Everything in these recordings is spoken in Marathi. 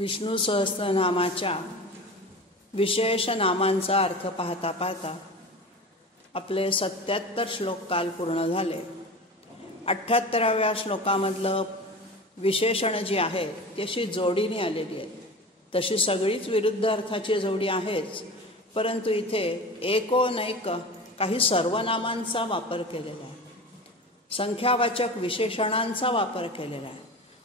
विष्णू सहस्त्रनामाच्या विशेष नामांचा अर्थ पाहता पाहता आपले 77 श्लोक काल पूर्ण झाले. 78व्या श्लोकामधलं विशेषण जी आहे ती अशी जोडीने आलेली आहे. तशी सगळीच विरुद्ध अर्थाची जोडी आहेच, परंतु इथे एकोनैक काही सर्वनामांचा वापर केलेला आहे, संख्यावाचक विशेषणांचा वापर केलेला आहे.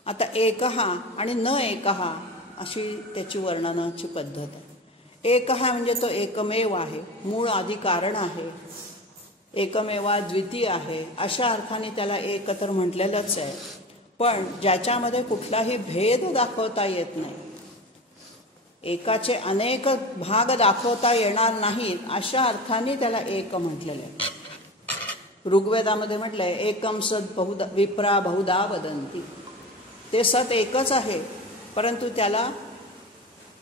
आता एकहा आणि न एकहा अशी त्याची वर्णनाची पद्धत आहे. एकहा म्हणजे तो एकमेव आहे, मूळ आदी कारण आहे, एकमेवा द्वितीय आहे, अशा अर्थाने त्याला एक तर म्हटलेलंच आहे. पण ज्याच्यामध्ये कुठलाही भेद दाखवता येत नाही, एकाचे अनेक भाग दाखवता येणार नाहीत, अशा अर्थाने त्याला एक म्हटलेलं आहे. ऋग्वेदामध्ये म्हटलंय एकम सद बहुधा विप्रा बहुधा वदंती. ते सत एकच आहे, परंतु त्याला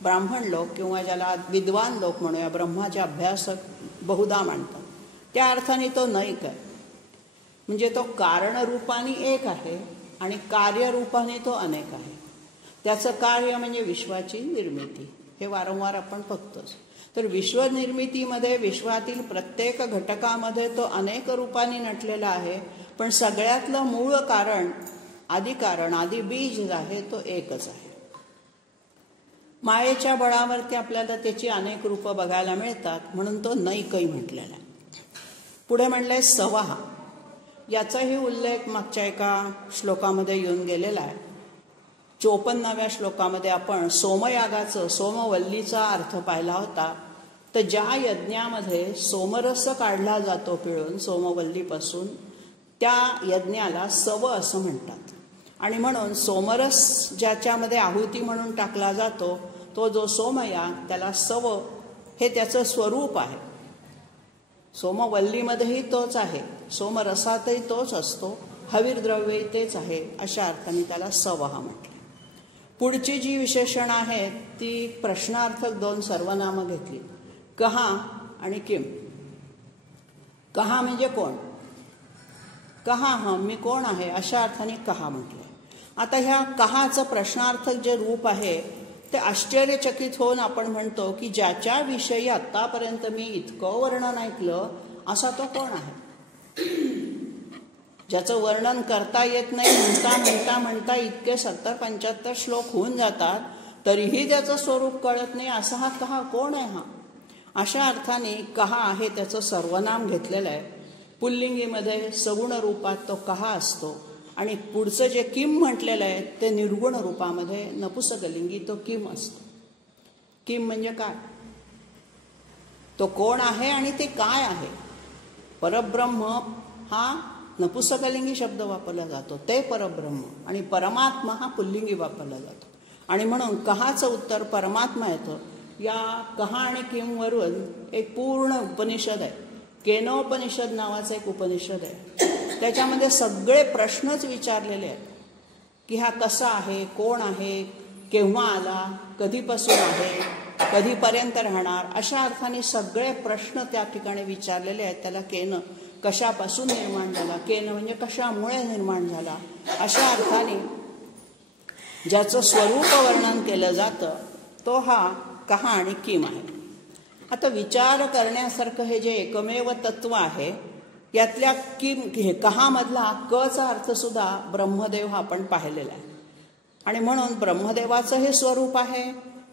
ब्राह्मण लोक किंवा ज्याला विद्वान लोक म्हणूया, ब्रह्माचे अभ्यासक बहुधा मानतात. त्या अर्थाने तो नैक आहे, म्हणजे तो कारणरूपाने एक आहे आणि कार्यरूपाने तो अनेक आहे. त्याचं कार्य म्हणजे विश्वाची निर्मिती, हे वारंवार आपण बघतोच. तर विश्वनिर्मितीमध्ये विश्वातील प्रत्येक घटकामध्ये तो अनेक रूपाने नटलेला आहे, पण सगळ्यातलं मूळ कारण, आदी बीज आहे तो एकच आहे. मायेच्या बळावरती आपल्याला त्याची अनेक रूपं बघायला मिळतात, म्हणून तो नैकही म्हटलेला आहे. पुढे म्हणलंय सवाहा, याचाही उल्लेख मागच्या एका श्लोकामध्ये येऊन गेलेला आहे. 54व्या श्लोकामध्ये आपण सोमयागाचं, सोमवल्लीचा अर्थ पाहिला होता. तर ज्या यज्ञामध्ये सोमरस काढला जातो पिळून सोमवल्लीपासून, त्या यज्ञाला सव असं म्हणतात. आणि म्हणून सोमरस ज्याच्यामध्ये आहुती म्हणून टाकला जातो, तो जो सोमयाग, त्याला सव हे त्याचं स्वरूप आहे. सोमवल्लीमध्येही तोच आहे, सोमरसातही तोच असतो, हवीरद्रव्यही तेच आहे, अशा अर्थाने त्याला सवहा म्हटलं. पुढची जी विशेषण आहेत ती प्रश्नार्थक 2 सर्वनामं घेतली, कहा आणि किम. कहा म्हणजे कोण, कहा हम मी कोण आहे, अशा अर्थाने कहा म्हटले. आता ह्या कहाचं प्रश्नार्थक जे रूप आहे ते आश्चर्यचकित होऊन आपण म्हणतो की ज्याच्याविषयी आत्तापर्यंत मी इतकं वर्णन ऐकलं असा तो कोण आहे, ज्याचं वर्णन करता येत नाही, म्हणता इतके 70-75 श्लोक होऊन जातात, तरीही त्याचं स्वरूप कळत नाही, असा हा कहा कोण आहे हा. अशा अर्थाने कहा आहे त्याचं सर्वनाम घेतलेलं आहे. पुल्लिंगीमध्ये सगुण रूपात तो कहा असतो, आणि पुढचं जे किम म्हटलेलं आहे ते निर्गुण रूपामध्ये नपुसकलिंगी तो किम असतो. किम म्हणजे काय, तो कोण आहे आणि ते काय आहे. परब्रह्म हा नपुसकलिंगी शब्द वापरला जातो, ते परब्रह्म, आणि परमात्मा हा पुल्लिंगी वापरला जातो. आणि म्हणून कहाचं उत्तर परमात्मा येतं. या कहा आणि किम वरून एक पूर्ण उपनिषद आहे, केनोपनिषद नावाचं एक उपनिषद आहे. त्याच्यामध्ये सगळे प्रश्नच विचारलेले आहेत की हा कसा आहे, कोण आहे, केव्हा आला, कधीपासून आहे, कधीपर्यंत राहणार, अशा अर्थाने सगळे प्रश्न त्या ठिकाणी विचारलेले आहेत. त्याला केन कशापासून निर्माण झाला, केन म्हणजे कशामुळे निर्माण झाला, अशा अर्थाने ज्याचं स्वरूप वर्णन केलं जातं तो हा कहा आणि किम आहे. आता विचार करण्यासारखं हे जे एकमेव तत्व आहे, यातल्या किम कहामधला कचा अर्थसुद्धा ब्रह्मदेव हा आपण पाहिलेला आहे. आणि म्हणून ब्रह्मदेवाचं हे स्वरूप आहे.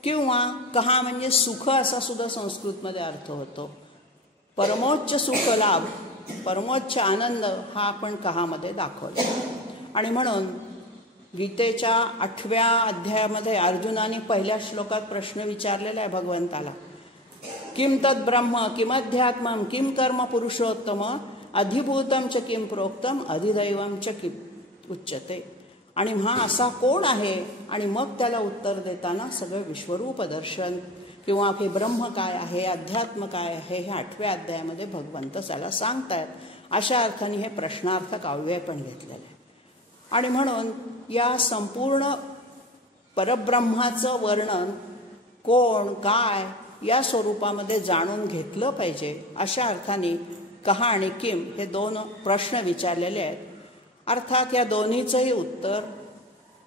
किंवा कहा म्हणजे सुख असा सुद्धा संस्कृतमध्ये अर्थ होतो. परमोच्च सुख लाभ, परमोच्च आनंद हा आपण कहामध्ये दाखवला. आणि म्हणून गीतेच्या 8व्या अध्यायामध्ये अर्जुनाने पहिल्या श्लोकात प्रश्न विचारलेला आहे भगवंताला, किम तद ब्रह्म किमध्यात्मम किम कर्म पुरुषोत्तम अधिभूतम च किम प्रोक्तम अधिदैवम च किम उच्यते. आणि हा असा कोण आहे, आणि मग त्याला उत्तर देताना सगळं विश्वरूप दर्शन किंवा हे ब्रह्म काय आहे, अध्यात्म काय आहे, हे 8व्या अध्यायामध्ये भगवंत त्याला सांगतायत. अशा अर्थाने हे प्रश्नार्थक अव्यय पण घेतलेलं आहे. आणि म्हणून या संपूर्ण परब्रह्माचं वर्णन कोण काय या स्वरूपामध्ये जाणून घेतलं पाहिजे. अशा अर्थाने कहा आणि किम हे 2 प्रश्न विचारलेले आहेत. अर्थात या दोन्हीचंही उत्तर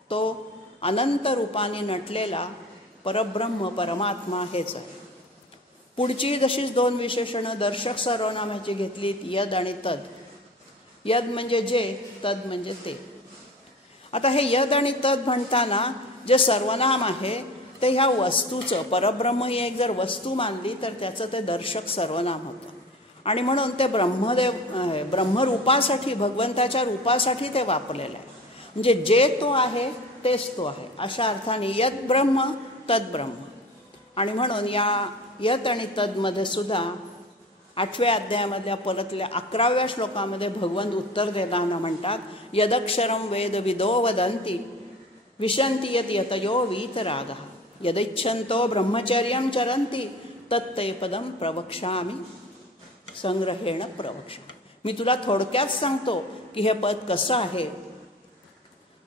तो अनंत रूपाने नटलेला परब्रह्म परमात्मा हेच आहे. पुढची जशीच दोन विशेषणं दर्शक सर्वनामाची घेतलीत, यद आणि तद. यद म्हणजे जे, तद म्हणजे ते. आता हे यद आणि तद म्हणताना जे सर्वनाम आहे ते ह्या वस्तूचं, परब्रह्म ही एक जर वस्तू मानली तर त्याचं ते दर्शक सर्वनाम होतं. आणि म्हणून ते ब्रह्मरूपासाठी, भगवंताच्या रूपासाठी ते वापरलेलं आहे. म्हणजे जे तो आहे तेच तो आहे, अशा अर्थाने यद ब्रह्म तद ब्रह्म. आणि म्हणून या यत आणि तदमध्ये सुद्धा 8व्या अध्यायामधल्या परतल्या 11व्या श्लोकामध्ये भगवंत उत्तर देताना म्हणतात, यदक्षरम वेद विदो वदंती विशंती यत यतयो वीतरागः यदिच्छन्तो ब्रह्मचर्यं चरन्ति तत्ते पदम प्रवक्ष्यामि संग्रहेण प्रवक्ष. मी तुला थोडक्यात सांगतो की हे पद कसं आहे.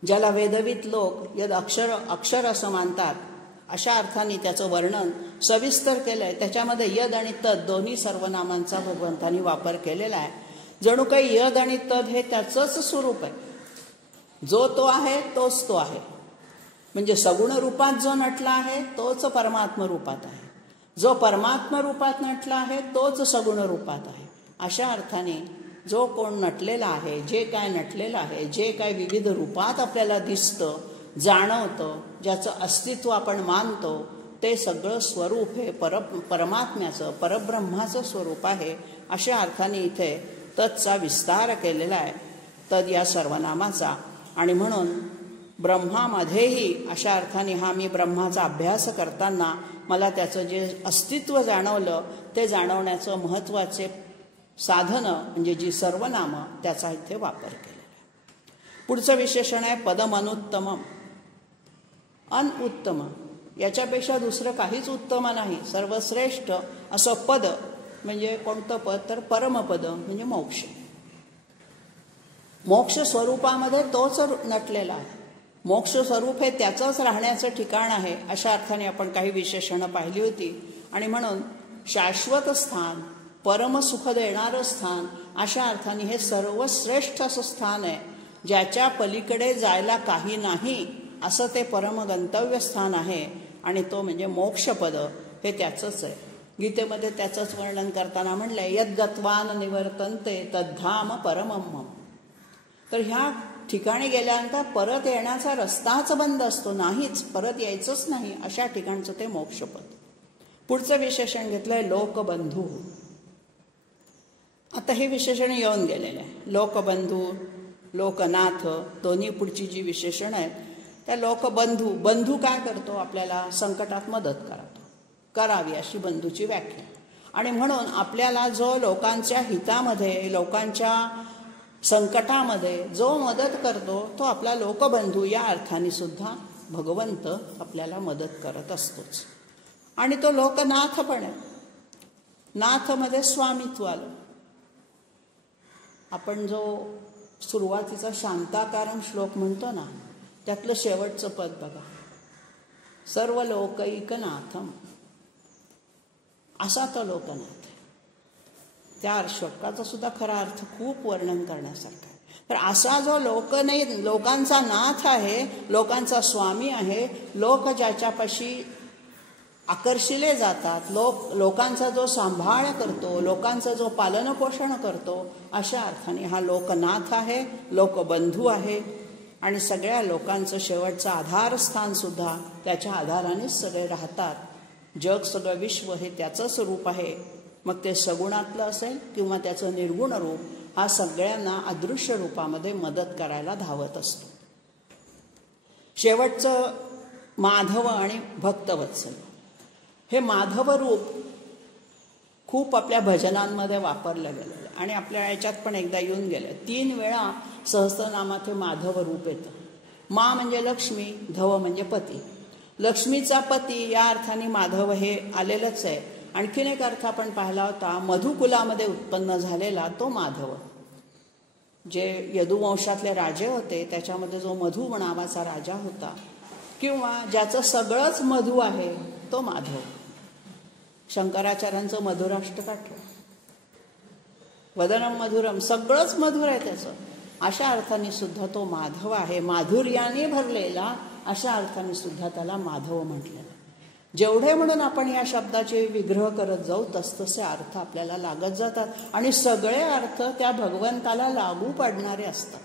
ज्याला वेदवित लोक यद अक्षर असं मानतात, अशा अर्थाने त्याचं वर्णन सविस्तर केलंय. त्याच्यामध्ये यद आणि तद दोन्ही सर्वनामांचा भगवंतांनी वापर केलेला आहे. जणू काही यद आणि तद हे त्याचंच स्वरूप आहे. जो तो आहे तोच तो आहे. म्हणजे सगुण रूपात जो नटला आहे तोच परमात्म रूपात आहे. जो परमात्म रूपात नटला आहे तोच सगुण रूपात आहे. अशा अर्थाने जो कोण नटलेला आहे, जे काय नटलेलं आहे, जे काय विविध रूपात आपल्याला दिसतं, जाणवतं, ज्याचं अस्तित्व आपण मानतो, ते सगळं स्वरूप हे परमात्म्याचं, परब्रह्माचं स्वरूप आहे. अशा अर्थाने इथे तदचा विस्तार केलेला आहे, तद या सर्वनामाचा. आणि म्हणून ब्रह्मामध्येही अशा अर्थाने हा मी ब्रह्माचा अभ्यास करताना मला त्याचं जे अस्तित्व जाणवलं, ते जाणवण्याचं महत्त्वाचे साधनं म्हणजे जी सर्वनामं, त्याचा इथे वापर केलेला आहे. पुढचं विशेषण आहे पदमनुत्तमम. अनुत्तम, याच्यापेक्षा दुसरं काहीच उत्तम नाही, सर्वश्रेष्ठ असं पद. म्हणजे कोणतं पद तर परमपद म्हणजे मोक्ष. मोक्ष स्वरूपामध्ये तोच नटलेला आहे. मोक्ष स्वरूप हे त्याचंच राहण्याचं ठिकाण आहे. अशा अर्थाने आपण काही विशेषणं पाहिली होती. आणि म्हणून शाश्वत स्थान, परमसुख देणारं स्थान, अशा अर्थाने हे सर्वश्रेष्ठ असं स्थान आहे. ज्याच्या पलीकडे जायला काही नाही असं ते परमगंतव्य स्थान आहे. आणि तो म्हणजे मोक्षपद हे त्याचंच आहे. गीतेमध्ये त्याचंच वर्णन करताना म्हणलंय, यद्गत्वान निवर्तन्ते तद्धाम परमम्. तर ह्या ठिकाणी गेल्यानंतर परत येण्याचा रस्ताच बंद असतो, नाहीच, परत यायचंच नाही, अशा ठिकाणचं ते मोक्षपद. पुढचं विशेषण घेतलंय लोकबंधू. आता हे विशेषण येऊन गेलेलं आहे. लोकबंधू, लोकनाथ, दोन्ही पुढची जी विशेषणं आहेत त्या लोकबंधू. बंधू काय करतो? आपल्याला संकटात मदत करावी अशी बंधूची व्याख्या. आणि म्हणून आपल्याला जो लोकांच्या हितामध्ये, लोकांच्या संकटामध्ये जो मदत करतो तो आपला लोकबंधू. या अर्थाने सुद्धा भगवंत आपल्याला मदत करत असतोच. आणि तो लोकनाथ पण आहे. नाथमध्ये स्वामित्व आलं. आपण जो सुरुवातीचा शांताकारम श्लोक म्हणतो ना, त्यातलं शेवटचं पद बघा, सर्व लोकैकनाथम, असा तो लोकनाथ. त्या श्लोकाचा सुद्धा खरा अर्थ खूप वर्णन करण्यासारखा आहे. तर असा जो लोकांचा नाथ आहे, लोकांचा स्वामी आहे, लोक ज्याच्यापाशी आकर्षिले जातात, लोकांचा जो सांभाळ करतो, लोकांचं जो पालनपोषण करतो, अशा अर्थाने हा लोकनाथ आहे, लोकबंधू आहे. आणि सगळ्या लोकांचं शेवटचं आधारस्थान सुद्धा त्याच्या आधारानेच सगळे राहतात. जग, सगळं विश्व हे त्याचंच रूप आहे. मग ते सगुणातलं असेल किंवा त्याचं निर्गुण रूप, हा सगळ्यांना अदृश्य रूपामध्ये मदत करायला धावत असतो. शेवटचं माधव आणि भक्तवत्सल. हे माधव रूप खूप आपल्या भजनांमध्ये वापरलं गेलेलं आणि आपल्या याच्यात पण एकदा येऊन गेलं. 3 वेळा सहस्रनामात हे माधव रूप येतं. मा म्हणजे लक्ष्मी, धव म्हणजे पती. लक्ष्मीचा पती या अर्थाने माधव हे आलेलंच आहे. आणखीन एक अर्थ आपण पाहिला होता, मधुकुलामध्ये उत्पन्न झालेला तो माधव. जे यदुवंशातले राजे होते त्याच्यामध्ये जो मधु नावाचा राजा होता, किंवा ज्याचं सगळंच मधु आहे तो माधव. शंकराचार्यांचं मधुराष्टकाठ, वदनम मधुरम, सगळंच मधुर आहे त्याचं. अशा अर्थाने सुद्धा तो माधव आहे. माधुर्याने भरलेला अशा अर्थाने सुद्धा त्याला माधव म्हटलेलं आहे. जेवढे म्हणून आपण या शब्दाचे विग्रह करत जाऊ तसतसे अर्थ आपल्याला लागत जातात आणि सगळे अर्थ त्या भगवंताला लागू पडणारे असतात.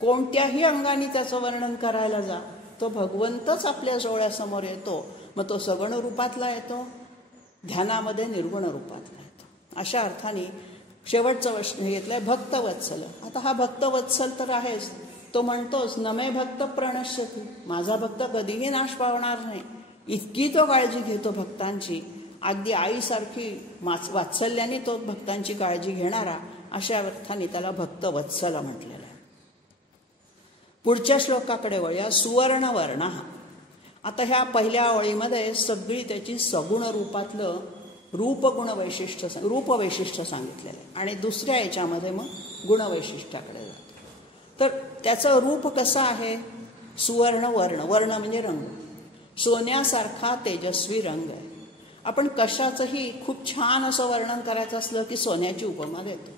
कोणत्याही अंगाने त्याचं वर्णन करायला जा, तो भगवंतच आपल्या डोळ्यासमोर येतो. मग तो सगुण रूपातला येतो, ध्यानामध्ये निर्गुण रूपातला येतो. अशा अर्थाने शेवटचं वचन घेतलंय भक्तवत्सल. आता हा भक्तवत्सल तर आहेच, तो म्हणतोच नमे भक्त प्रणश्यती, माझा भक्त कधीही नाश पावणार नाही. इतकी तो काळजी घेतो भक्तांची, अगदी आईसारखी वात्सल्याने तो भक्तांची काळजी घेणारा. अशा अर्थाने त्याला भक्तवत्सल म्हटलेलं आहे. पुढच्या श्लोकाकडे वळूया. सुवर्ण वर्ण. आता ह्या पहिल्या ओळीमध्ये सगळी त्याची सगुण रूपातलं रूपगुण वैशिष्ट्य रूपवैशिष्ट्य सांगितलेलं आहे आणि दुसऱ्या याच्यामध्ये मग गुणवैशिष्ट्याकडे जातो. तर त्याचं रूप कसं आहे? सुवर्ण वर्ण. वर्ण म्हणजे रंग. सोन्यासारखा तेजस्वी रंग आहे. आपण कशाचंही खूप छान असं वर्णन करायचं असलं की सोन्याची उपमा देतो.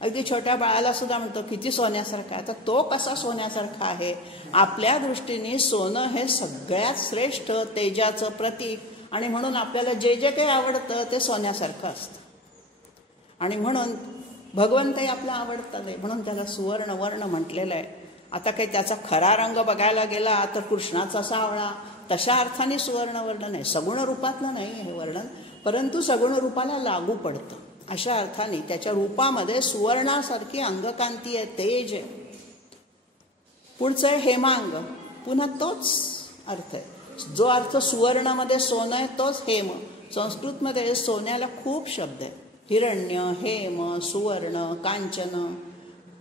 अगदी छोट्या बाळाला सुद्धा म्हणतो किती सोन्यासारखा आहे. तर तो कसा सोन्यासारखा आहे? आपल्या दृष्टीने सोनं हे सगळ्यात श्रेष्ठ तेजाचं प्रतीक आणि म्हणून आपल्याला जे जे काही आवडतं ते सोन्यासारखं असतं. आणि म्हणून भगवंतही आपला आवडतात आहे म्हणून त्याला सुवर्ण वर्ण म्हटलेलं आहे. आता काही त्याचा खरा रंग बघायला गेला तर कृष्णाचा सावळा, तशा अर्थाने सुवर्ण वर्णन आहे. सगुण रूपातलं नाही हे वर्णन, परंतु सगुण रूपाला लागू पडतं. अशा अर्थाने त्याच्या रूपामध्ये सुवर्णासारखी अंगकांती आहे, तेज आहे. पुढचं आहे हेमांग. पुन्हा तोच अर्थ आहे. जो अर्थ सुवर्णामध्ये सोनं आहे तोच हेम. संस्कृतमध्ये सोन्याला खूप शब्द आहेत. हिरण्य, हेम, सुवर्ण, कांचन,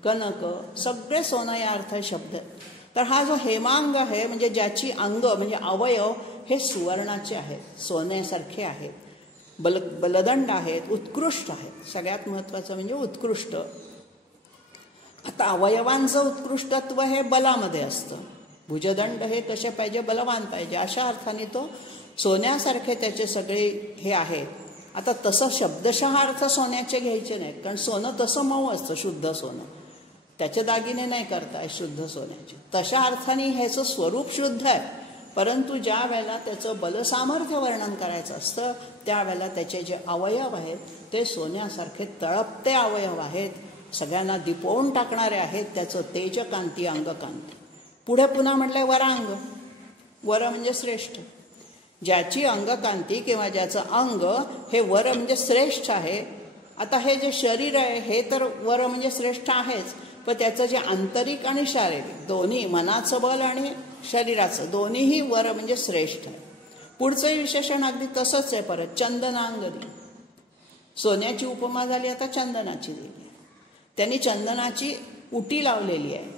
कनक, सगळे सोनं या अर्थ शब्द आहेत. तर हा जो हेमांग आहे म्हणजे ज्याची अंग म्हणजे अवयव हे सुवर्णाचे आहेत, सोन्यासारखे आहेत, बलदंड आहेत, उत्कृष्ट आहेत. सगळ्यात महत्त्वाचं म्हणजे उत्कृष्ट. आता अवयवांचं उत्कृष्टत्व हे बलामध्ये असतं. भुजदंड हे कसे पाहिजे? बलवान पाहिजे. अशा अर्थाने तो सोन्यासारखे त्याचे सगळे हे आहेत. आता तसं शब्दशः अर्थ सोन्याचे घ्यायचे नाहीत, कारण सोनं तसं मऊ असतं, शुद्ध सोनं. त्याचे दागिने नाही करताय शुद्ध सोन्याचे. तशा अर्थाने ह्याचं स्वरूप शुद्ध आहे, परंतु ज्या वेळेला त्याचं बलसामर्थ्य वर्णन करायचं असतं त्यावेळेला त्याचे जे अवयव आहेत ते सोन्यासारखे तळपते अवयव आहेत, सगळ्यांना दिपवून टाकणारे आहेत. त्याचं तेजकांती, अंगकांती. पुढे पुन्हा म्हटलंय वरांग. वर म्हणजे श्रेष्ठ. ज्याची अंगकांती किंवा ज्याचं अंग हे वर म्हणजे श्रेष्ठ आहे. आता हे जे शरीर आहे हे तर वर म्हणजे श्रेष्ठ आहेच, पण त्याचं जे आंतरिक आणि शारीरिक दोन्ही, मनाचं बल आणि शरीराचं दोन्हीही वर म्हणजे श्रेष्ठ आहे. पुढचंही विशेषण अगदी तसंच आहे. परत चंदनांगदी. सोन्याची उपमा झाली, आता चंदनाची दिली. त्यांनी चंदनाची उटी लावलेली आहे.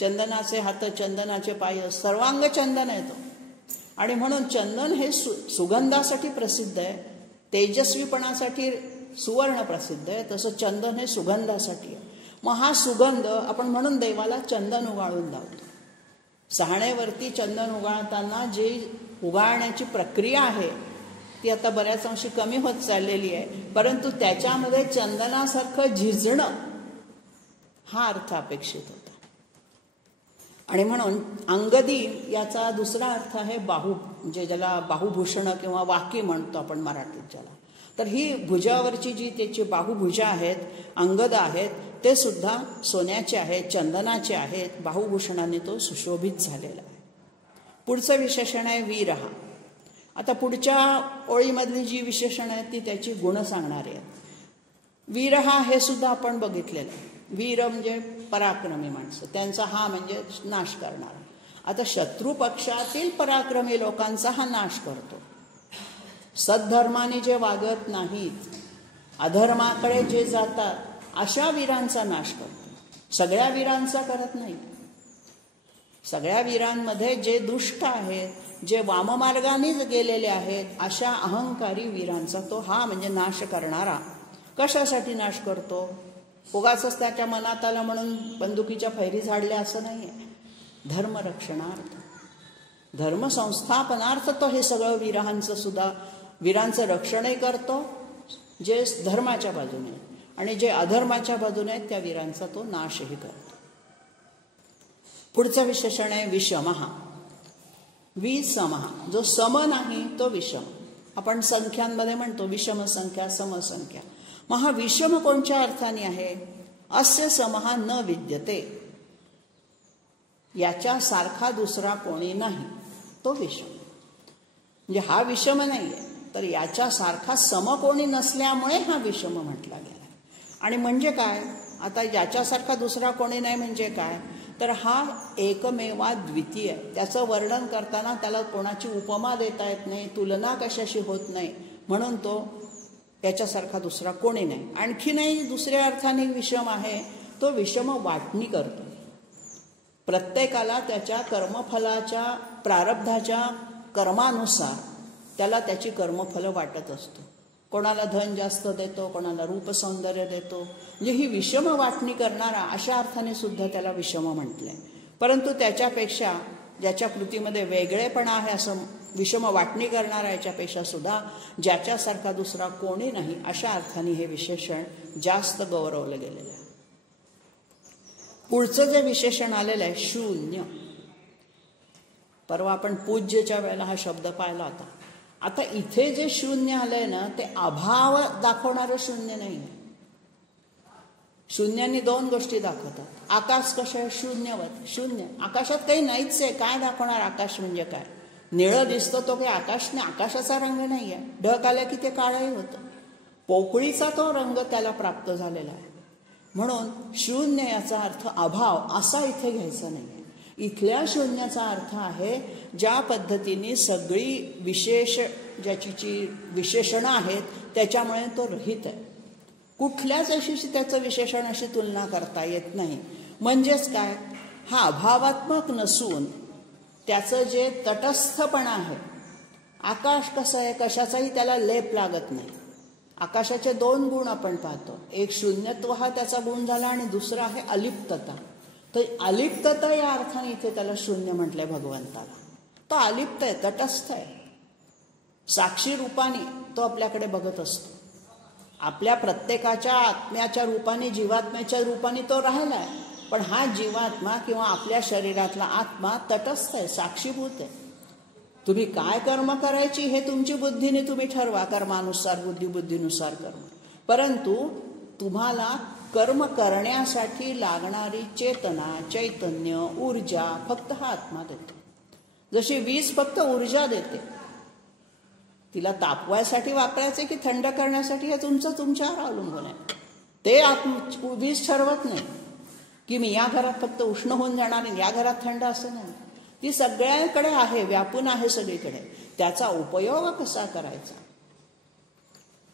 चंदनाचे हात, चंदनाचे पाय, सर्वांग चंदन आहे तो. आणि म्हणून चंदन हे सुगंधासाठी प्रसिद्ध आहे, तेजस्वीपणासाठी सुवर्ण प्रसिद्ध आहे. तसं चंदन हे सुगंधासाठी आहे. मग हा सुगंध आपण म्हणून देवाला चंदन उगाळून लावतो. सहाणेवरती चंदन उगाळताना जी उगाळण्याची प्रक्रिया आहे ती आता बऱ्याच अंशी कमी होत चाललेली आहे, परंतु त्याच्यामध्ये चंदनासारखं झिजणं हा अर्थ अपेक्षित होता. आणि म्हणून अंगदी याचा दुसरा अर्थ आहे बाहू, म्हणजे ज्याला बाहुभूषण किंवा वाकी म्हणतो आपण मराठीत ज्याला. तर ही भुजावरची जी त्याची बाहुभुजा आहेत, अंगद आहेत, ते सुद्धा सोन्याचे आहेत, चंदनाचे आहेत. बाहुभूषणाने तो सुशोभित झालेला आहे. पुढचं विशेषण आहे वीरहा. आता पुढच्या ओळीमधली जी विशेषण आहेत ती त्याची गुण सांगणारी आहेत. वीरहा हे सुद्धा आपण बघितलेलं आहे. वीर म्हणजे पराक्रमी माणसं, त्यांचा हा म्हणजे नाश करणारा. आता शत्रू पक्षातील पराक्रमी लोकांचा हा नाश करतो. सद्धर्माने जे वागत नाहीत, अधर्माकडे जे जातात, अशा वीरांचा नाश करतो. सगळ्या वीरांचा करत नाही. सगळ्या वीरांमध्ये जे दुष्ट आहेत, जे वाममार्गानेच गेलेले आहेत, अशा अहंकारी वीरांचा तो हा म्हणजे नाश करणारा. कशासाठी नाश करतो? उगाचच त्याच्या मनात आलं म्हणून बंदुकीच्या फैरी झाडल्या असं नाही आहे. धर्मरक्षणार्थ, धर्मसंस्थापनार्थ तो हे सगळं वीरांचं रक्षणही करतो, जे धर्माच्या बाजूने, आणि जे अधर्माच्या बाजूने आहेत त्या वीरांचा तो नाशही करतो. पुढचं विशेषण आहे विषमः. विसमः, जो सम नाही तो विषम. आपण संख्यांमध्ये म्हणतो विषम संख्या समसंख्या. मग हा विषम कोणत्या अर्थाने आहे? अस्य समः न विद्यते, याच्या सारखा दुसरा कोणी नाही तो विषम. म्हणजे हा विषम नाहीये, तर याच्या सारखा सम कोणी नसल्यामुळे हा विषम म्हटला गेला. आणि म्हणजे काय? आता याच्यासारखा दुसरा कोणी नाही म्हणजे काय? तर हा एकमेवा द्वितीय. त्याचं वर्णन करताना त्याला कोणाची उपमा देता येत नाही, तुलना कशाशी होत नाही, म्हणून तो याच्यासारखा दुसरा कोणी नाही. आणखीनही दुसऱ्या अर्थाने विषम आहे, तो विषम वाटणी करतो. प्रत्येकाला त्याच्या कर्मफलाच्या प्रारब्धाच्या कर्मानुसार त्याला त्याची कर्मफलं वाटत असतो. कोणाला धन जास्त देतो, कोणाला रूपसौंदर्य देतो. म्हणजे ही विषम वाटणी करणारा अशा अर्थाने सुद्धा त्याला विषम म्हटलंय. परंतु त्याच्यापेक्षा ज्याच्या कृतीमध्ये वेगळेपणा आहे असं विषम वाटणी करणारा याच्यापेक्षा सुद्धा ज्याच्यासारखा दुसरा कोणी नाही अशा अर्थाने हे विशेषण जास्त गौरवलं गेलेलं आहे. पुढचं जे विशेषण आलेलं आहे शून्य. परवा आपण पूज्यच्या वेळेला हा शब्द पाहिला होता. आता इथे जे शून्य आलंय ना, ते अभाव दाखवणारं शून्य नाही. शून्याने दोन गोष्टी दाखवतात. आकाश कसं आहे? शून्यवत, शून्य. आकाशात काही नाहीच आहे. काय दाखवणार? आकाश म्हणजे काय? निळं दिसतं तो काही आकाश नाही, आकाशाचा रंग नाही आहे. ढग आल्या की ते काळंही होतं. पोकळीचा तो रंग त्याला प्राप्त झालेला आहे. म्हणून शून्य याचा अर्थ अभाव असा इथे घ्यायचा नाही. इथल्या शून्याचा अर्थ आहे ज्या पद्धतीने सगळी विशेष ज्याची जी विशेषणं आहेत त्याच्यामुळे तो रहित आहे. कुठल्याच अशीशी त्याचं विशेषण अशी तुलना करता येत नाही. म्हणजेच काय? हा अभावात्मक नसून त्याचं जे तटस्थपणा आहे. आकाश कसं आहे? कशाचाही त्याला लेप लागत नाही. आकाशाचे दोन गुण आपण पाहतो. एक शून्यत्व हा त्याचा गुण झाला आणि दुसरा आहे अलिप्तता. तर अलिप्तता या अर्थाने इथे त्याला शून्य म्हटलंय भगवंताला. तो अलिप्त आहे, तटस्थ आहे. साक्षी रूपाने तो आपल्याकडे बघत असतो. आपल्या प्रत्येकाच्या आत्म्याच्या रूपाने, जीवात्म्याच्या रूपाने तो राहिला आहे. पण हा जीवात्मा किंवा आपल्या शरीरातला आत्मा तटस्थ आहे, साक्षीभूत आहे. तुम्ही काय कर्म करायची हे तुमची बुद्धीने तुम्ही ठरवा, कर्मानुसार बुद्धीनुसार कर्म. परंतु तुम्हाला कर्म करण्यासाठी लागणारी चेतना, चैतन्य, ऊर्जा फक्त हा आत्मा देतो. जशी वीज फक्त ऊर्जा देते, तिला तापवायसाठी वापरायचे की थंड करण्यासाठी हे तुमच्यावर अवलंबून आहे. ते वीज ठरवत नाही की मी या घरात फक्त उष्ण होऊन जाणार आणि या घरात थंड असं नाही. ती सगळ्याकडे आहे, व्यापून आहे सगळीकडे. त्याचा उपयोग कसा करायचा?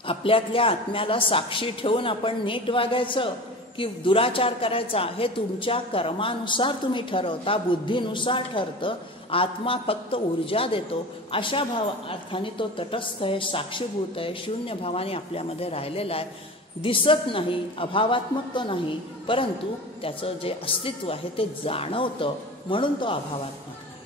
आपल्यातल्या आत्म्याला साक्षी ठेवून आपण नीट वागायचं की दुराचार करायचा हे तुमच्या कर्मानुसार तुम्ही ठरवता, बुद्धीनुसार ठरतं. आत्मा फक्त ऊर्जा देतो. अशा अर्थाने तो तटस्थ आहे, साक्षीभूत आहे, शून्य भावाने आपल्यामध्ये राहिलेला आहे. दिसत नाही, अभावात्मक तो नाही, परंतु त्याचं जे अस्तित्व आहे ते जाणवतं, म्हणून तो अभावात्मक नाही.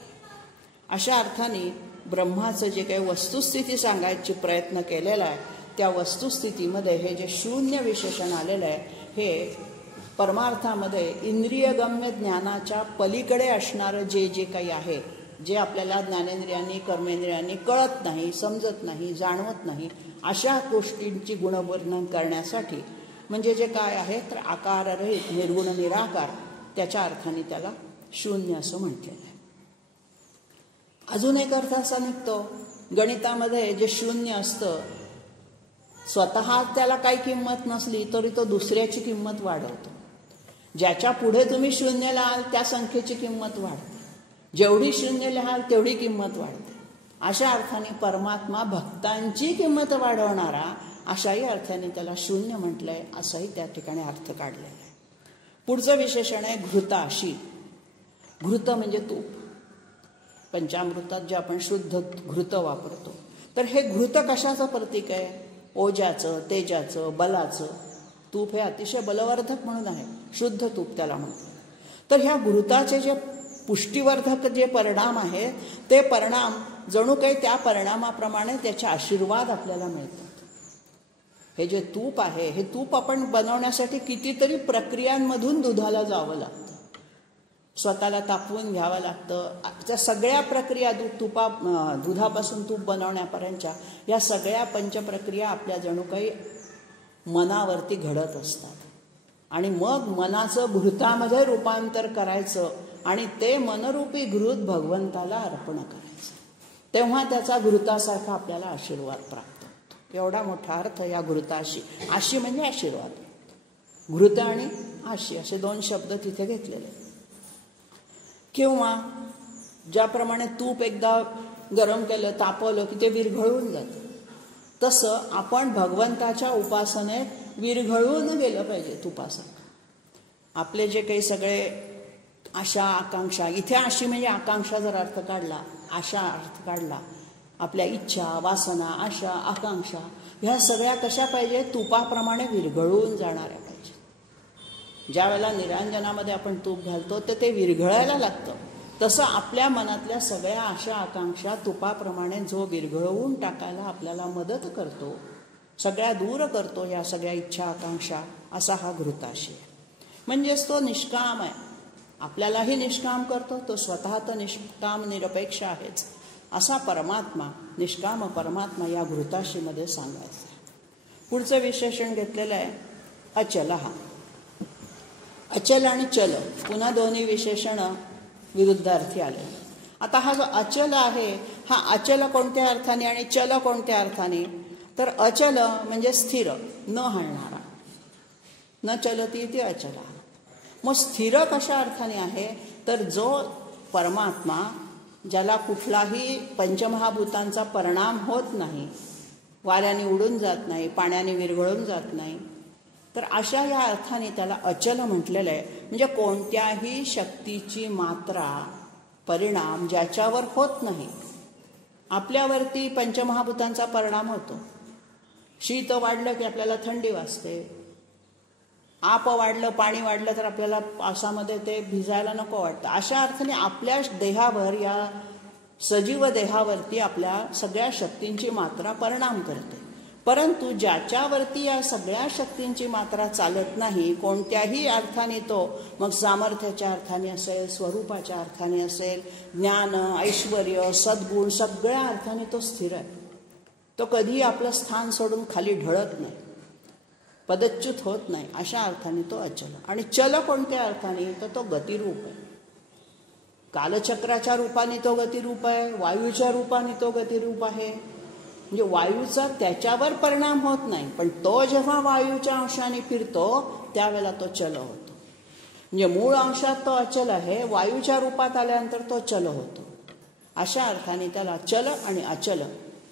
अशा अर्थाने ब्रह्माचं जे काही वस्तुस्थिती सांगायची प्रयत्न केलेला आहे त्या वस्तुस्थितीमध्ये हे जे शून्य विशेषण आलेलं आहे हे परमार्थामध्ये इंद्रियगम्य ज्ञानाच्या पलीकडे असणारं जे काही आहे, जे आपल्याला ज्ञानेंद्रियांनी कर्मेंद्रियांनी कळत नाही, समजत नाही, जाणवत नाही, अशा गोष्टींची गुणवर्णन करण्यासाठी म्हणजे जे काय आहे तर आकाररहित निर्गुण निराकार, त्याच्या अर्थाने त्याला शून्य असं म्हटलेलं आहे. अजून एक अर्थ असा निघतो, गणितामध्ये जे शून्य असतं स्वतः त्याला काही किंमत नसली तरी तो दुसऱ्याची किंमत वाढवतो. ज्याच्या पुढे तुम्ही शून्य लिहाल त्या संख्येची किंमत वाढते. जेवढी शून्य लिहाल तेवढी किंमत वाढते. अशा अर्थाने परमात्मा भक्तांची किंमत वाढवणारा, अशाही अर्थाने त्याला शून्य म्हटलंय, असाही त्या ठिकाणी अर्थ काढलेला आहे. पुढचं विशेषण आहे घृताशी. घृत म्हणजे तूप. पंचामृतात जे आपण शुद्ध घृत वापरतो, तर हे घृत कशाचं प्रतीक आहे? ओजाचं, तेजाचं, बलाचं. तूप हे अतिशय बलवर्धक म्हणून आहे, शुद्ध तूप त्याला म्हणतात. तर ह्या घृताचे जे पुष्टीवर्धक जे परिणाम आहे ते परिणाम जणू काही त्या परिणामाप्रमाणे त्याचे आशीर्वाद आपल्याला मिळतात. हे जे तूप आहे हे तूप आपण बनवण्यासाठी कितीतरी प्रक्रियांमधून दुधाला जावं लागतं. स्वतःला तापवून घ्यावं लागतं. त्या सगळ्या प्रक्रिया दुधापासून तूप बनवण्यापर्यंतच्या या सगळ्या पंचप्रक्रिया आपल्या जणू काही मनावरती घडत असतात. आणि मग मनाचं घृतामध्ये रूपांतर करायचं आणि ते मनरूपी घृत भगवंताला अर्पण करायचं. तेव्हा त्याचा घृतासारखा आपल्याला आशीर्वाद प्राप्त होतो. एवढा मोठा अर्थ या घृताशी. आशी म्हणजे आशीर्वाद. घृत आणि आशी असे दोन शब्द तिथे घेतलेले. किंवा ज्याप्रमाणे तूप एकदा गरम केलं, तापवलं की ते विरघळून जातं, तसं आपण भगवंताच्या उपासनेत विरघळून गेलं पाहिजे तुपासारखं. आपले जे काही सगळे आशा आकांक्षा, इथे आशी म्हणजे आकांक्षा जर अर्थ काढला, आशा अर्थ काढला, आपल्या इच्छा वासना आशा आकांक्षा ह्या सगळ्या कशा पाहिजे? तुपाप्रमाणे विरघळून जाणाऱ्या पाहिजे. ज्या वेळेला निरांजनामध्ये आपण तूप घालतो तर ते विरघळायला लागतं. तसं आपल्या मनातल्या सगळ्या आशा आकांक्षा तुपाप्रमाणे जो विरघळवून टाकायला आपल्याला मदत करतो, सगळ्या दूर करतो या सगळ्या इच्छा आकांक्षा, असा हा घृताशी आहे. म्हणजेच तो निष्काम आहे. आपल्यालाही निष्काम करतो, तो स्वतः तर निष्काम निरपेक्ष आहेच. असा परमात्मा, निष्काम परमात्मा या घृताशीमध्ये सांगायचं आहे. पुढचं विशेषण घेतलेलं आहे अचल. हा अचल आणि चल पुन्हा दोन्ही विशेषण विरुद्धार्थी आले. आता हा जो अचल आहे, हा अचल कोणत्या अर्थाने आणि चल कोणत्या अर्थाने? तर अचल म्हणजे स्थिर, न हलणारा. न चलती ते अचल. मग स्थिर कशा अर्थाने आहे? तर जो परमात्मा ज्याला कुठलाही पंचमहाभूतांचा परिणाम होत नाही, वाऱ्याने उडून जात नाही, पाण्याने विरघळून जात नाही, तर अशा या अर्थाने त्याला अचल म्हटलेलं आहे. म्हणजे कोणत्याही शक्तीची मात्रा परिणाम ज्याच्यावर होत नाही. आपल्यावरती पंचमहाभूतांचा परिणाम होतो. शीत वाढलं की आपल्याला थंडी वाजते, आप वाढलं, पाणी वाढलं तर आपल्याला पावसामध्ये ते भिजायला नको वाटतं. अशा अर्थाने आपल्या देहावर, या सजीव देहावरती आपल्या सगळ्या शक्तींची मात्रा परिणाम करते. परंतु ज्याच्यावरती या सगळ्या शक्तींची मात्रा चालत नाही, कोणत्याही अर्थाने तो, मग सामर्थ्याच्या अर्थाने असेल, स्वरूपाच्या अर्थाने असेल, ज्ञान ऐश्वर्य सद्गुण सगळ्या अर्थाने तो स्थिर आहे. तो कधीही आपलं स्थान सोडून खाली ढळत नाही, पदच्युत होत नाही. अशा अर्थाने तो अचल. आणि चल कोणत्या अर्थाने? तर तो गतिरूप आहे. कालचक्राच्या रूपाने तो गतिरूप आहे, वायूच्या रूपाने तो गतिरूप आहे. म्हणजे वायूचा त्याच्यावर परिणाम होत नाही, पण तो जेव्हा वायूच्या अंशाने फिरतो त्यावेळेला तो चल होतो. म्हणजे मूळ अंशात तो अचल आहे, वायूच्या रूपात आल्यानंतर तो चल होतो. अशा अर्थाने त्याला चल आणि अचल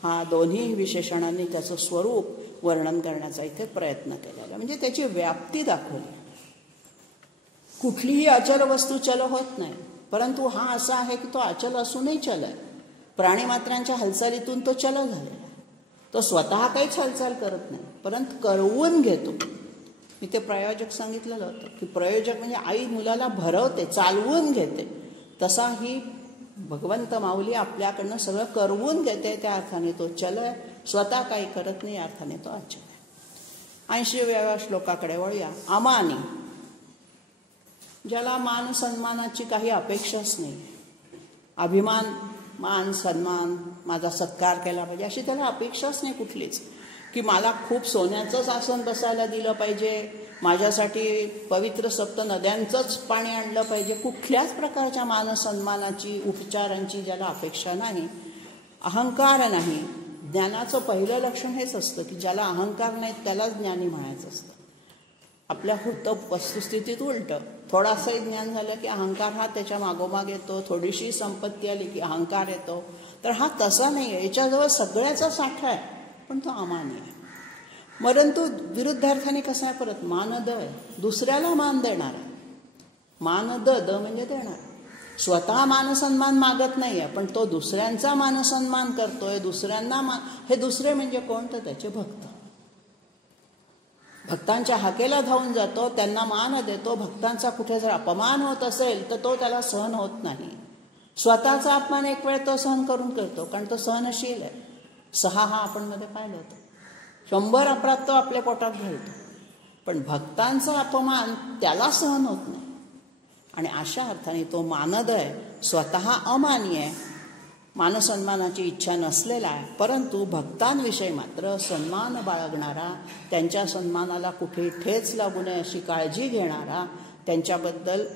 हा दोन्ही विशेषणांनी त्याचं स्वरूप वर्णन करण्याचा इथे प्रयत्न केलेला. म्हणजे त्याची व्याप्ती दाखवली. कुठलीही अचल वस्तू चल होत नाही, परंतु हा असा आहे की तो अचल असूनही चल आहे. प्राणीमात्रांच्या हालचालीतून तो चल झालेला. तो स्वतः काहीच हालचाल करत नाही, परंतु करवून घेतो. मी ते प्रयोजक सांगितलेलं होतं की प्रयोजक म्हणजे आई मुलाला भरवते, चालवून घेते. तसा ही भगवंत माऊली आपल्याकडनं सगळं करवून घेते. त्या अर्थाने तो चल आहे, स्वतः काही करत नाही, अर्थाने तो अचल आहे. 80व्या श्लोकाकडे वळूया. अमानी, ज्याला मान सन्मानाची काही अपेक्षाच नाही. अभिमान, मान सन्मान, माझा सत्कार केला पाहिजे अशी त्याला अपेक्षाच नाही कुठलीच. की मला खूप सोन्याचंच आसन बसायला दिलं पाहिजे, माझ्यासाठी पवित्र सप्त नद्यांचंच पाणी आणलं पाहिजे, कुठल्याच प्रकारच्या मानसन्मानाची उपचारांची ज्याला अपेक्षा नाही. अहंकार नाही. ज्ञानाचं पहिलं लक्षण हेच असतं की ज्याला अहंकार नाही त्यालाच ज्ञानी म्हणायचं असतं. आपल्या होतं वस्तुस्थितीत उलटं. थोडासाही ज्ञान झालं की अहंकार हा त्याच्या मागोमाग येतो, थोडीशी संपत्ती आली की अहंकार येतो. तर हा तसा नाही आहे. याच्याजवळ सगळ्याचा साठा आहे, पण तो अमानी आहे. परंतु विरुद्धार्थाने कसा आहे? परत मानद आहे, दुसऱ्याला मान देणार आहे. मानद, द म्हणजे देणार. स्वतः मानसन्मान मागत नाही आहे, पण तो दुसऱ्यांचा मानसन्मान करतोय. दुसऱ्यांना हे दुसरे म्हणजे कोण? तर त्याचे भक्त. भक्तांच्या हाकेला धावून जातो, त्यांना मान देतो. भक्तांचा कुठे जर अपमान होत असेल तर तो त्याला सहन होत नाही. स्वतःचा अपमान एक वेळ तो सहन करून करतो, कारण तो सहनशील आहे. 6 हा आपण मध्ये पाहिलं होतं. 100 अपराध तो आपल्या पोटात घालतो, पण भक्तांचा अपमान त्याला सहन होत नाही. आणि अशा अर्थाने तो मानदय स्वतः अमान्य आहे, मानसन्मानाची इच्छा नसलेला आहे, परंतु भक्तांविषयी मात्र सन्मान बाळगणारा, त्यांच्या सन्मानाला कुठे ठेच लागू नये अशी काळजी घेणारा, त्यांच्याबद्दल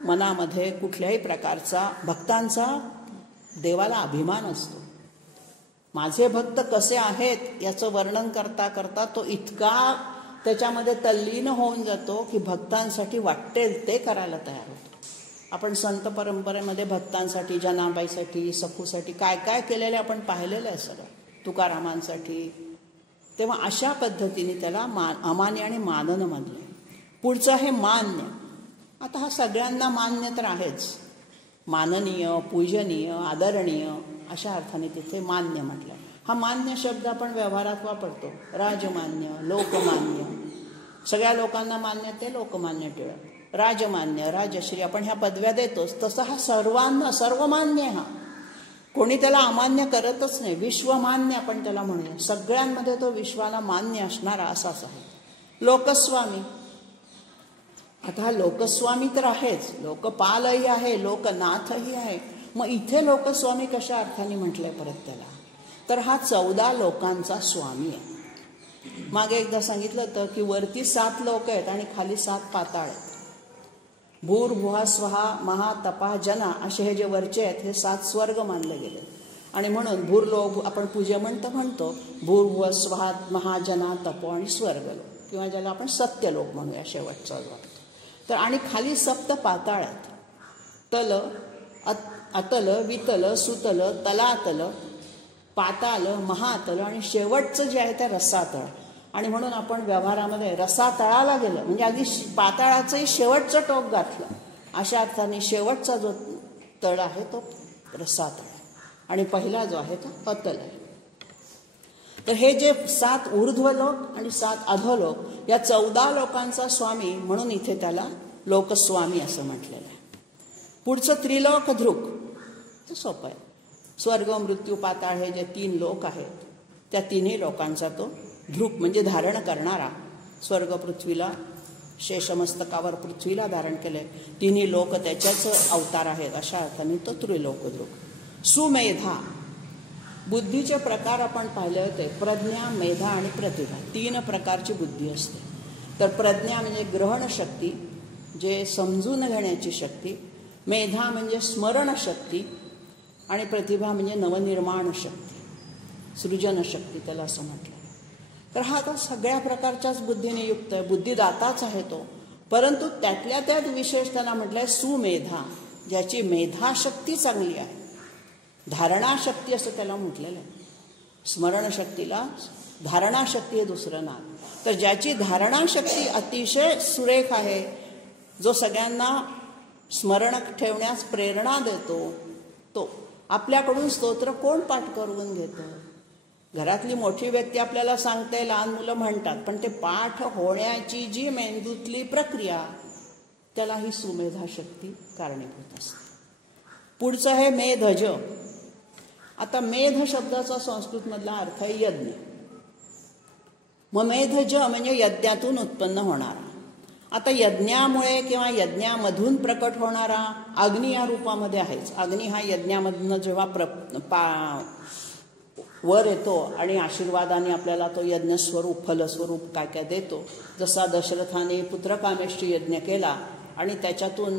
मनामध्ये कुठल्याही प्रकारचा भक्तांचा देवाला अभिमान असतो. माझे भक्त कसे आहेत याचं वर्णन करता करता तो इतका त्याच्यामध्ये तल्लीन होऊन जातो की भक्तांसाठी वाटेल ते करायला तयार होतो. आपण संत परंपरेमध्ये भक्तांसाठी, जनाबाईसाठी, सखूसाठी काय काय केलेले आपण पाहिलेलं आहे सगळं, तुकारामांसाठी. तेव्हा अशा पद्धतीने त्याला अमान्य आणि मानन म्हणले. पुढचं आहे मान्य. आता हा सगळ्यांना मान्य तर आहेच, माननीय, पूजनीय, आदरणीय अशा अर्थाने तिथे मान्य म्हटलं. हा मान्य शब्द आपण व्यवहारात वापरतो. राजमान्य, लोकमान्य, सगळ्या लोकांना मान्य ते लोकमान्य टिळक. राजमान्य, राजश्री आपण ह्या पदव्या देतोच, तसं हा सर्वांना सर्वमान्य. हा कोणी त्याला अमान्य करतच नाही, विश्वमान्य आपण त्याला म्हणूया. सगळ्यांमध्ये तो विश्वाला मान्य असणारा असाच आहे. लोकस्वामी. आता हा लोकस्वामी तर आहेच, लोकपालही आहे, लोकनाथही आहे. मग इथे लोकस्वामी कशा अर्थाने म्हटलंय परत त्याला, तर हा 14 लोकांचा स्वामी आहे. मागे एकदा सांगितलं होतं की वरती 7 लोक आहेत आणि खाली 7 पाताळ आहेत. भूर्भुवः स्वहा महा तपा जना असे हे जे वरचे आहेत हे 7 स्वर्ग मानले गेले. आणि म्हणून भूर्लोक आपण पूजेमंत म्हणतो, भूर्भुवः स्वहा महाजना तपो आणि स्वर्गलोक, किंवा ज्याला आपण सत्यलोक म्हणूया शेवटचा जो. तर आणि खाली 7 पाताळ आहेत. तल, अतल, वितल, सुतल, तलातल, पाताल, महातल आणि शेवटचं जे आहे ते रसातळ. आणि म्हणून आपण व्यवहारामध्ये रसातळाला गेलं म्हणजे अगदी पाताळाचंही शेवटचं टोक गाठलं, अशा अर्थाने शेवटचा जो तळ आहे तो रसातळ आणि पहिला जो आहे तो अतल आहे. तर हे जे 7 ऊर्ध्वलोक आणि 7 अधोलोक या 14 लोकांचा स्वामी म्हणून इथे त्याला लोकस्वामी असं म्हटलेलं आहे. पुढचं त्रिलोकधृक. ते सोपं आहे. स्वर्ग, मृत्यू, पाताळ हे जे 3 लोक आहेत त्या 3ही लोकांचा तो धृक म्हणजे धारण करणारा. स्वर्ग पृथ्वीला, शेषमस्तकावर पृथ्वीला धारण केलंय, 3ही लोक त्याच्याच अवतार आहेत, अशा अर्थाने तो त्रिलोकधृक. सुमेधा. बुद्धीचे प्रकार आपण पाहिले होते, प्रज्ञा, मेधा आणि प्रतिभा. 3 प्रकारची बुद्धी असते. तर प्रज्ञा म्हणजे ग्रहण शक्ती, जे समजून घेण्याची शक्ती. मेधा म्हणजे स्मरण शक्ती आणि प्रतिभा म्हणजे नवनिर्माण शक्ती, सृजन शक्ती त्याला असं म्हटलं. तर हा आता सगळ्या प्रकारच्याच बुद्धीने युक्त आहे, बुद्धिदाताच आहे तो. परंतु त्यातल्या त्यात विशेष त्याला म्हटलंय सुमेधा, ज्याची मेधाशक्ती चांगली आहे. धारणाशक्ती असं त्याला म्हटलेलं आहे. स्मरणशक्तीला धारणाशक्ती हे दुसरं नाव. तर ज्याची धारणाशक्ती अतिशय सुरेख आहे, जो सगळ्यांना स्मरण ठेवण्यास प्रेरणा देतो, तो. आपल्याकडून स्तोत्र कोण पाठ करून घेतं? घरातली मोठी व्यक्ती आपल्याला सांगते, लहान मुलं म्हणतात, पण ते पाठ होण्याची जी मेंदूतली प्रक्रिया त्याला ही सुमेधा शक्ती कारणीभूत असते. पुढचं आहे मेधज. आता मेध शब्दाचा संस्कृतमधला अर्थ आहे यज्ञ. मग मेधज म्हणजे यज्ञातून उत्पन्न होणारा. आता यज्ञामुळे किंवा यज्ञामधून प्रकट होणारा अग्नी या रूपामध्ये आहेच. अग्नी हा यज्ञामधनं जेव्हा वर येतो आणि आशीर्वादाने आपल्याला तो यज्ञस्वरूप, फलस्वरूप काय काय देतो. जसा दशरथाने पुत्रकामेष्टी यज्ञ केला आणि त्याच्यातून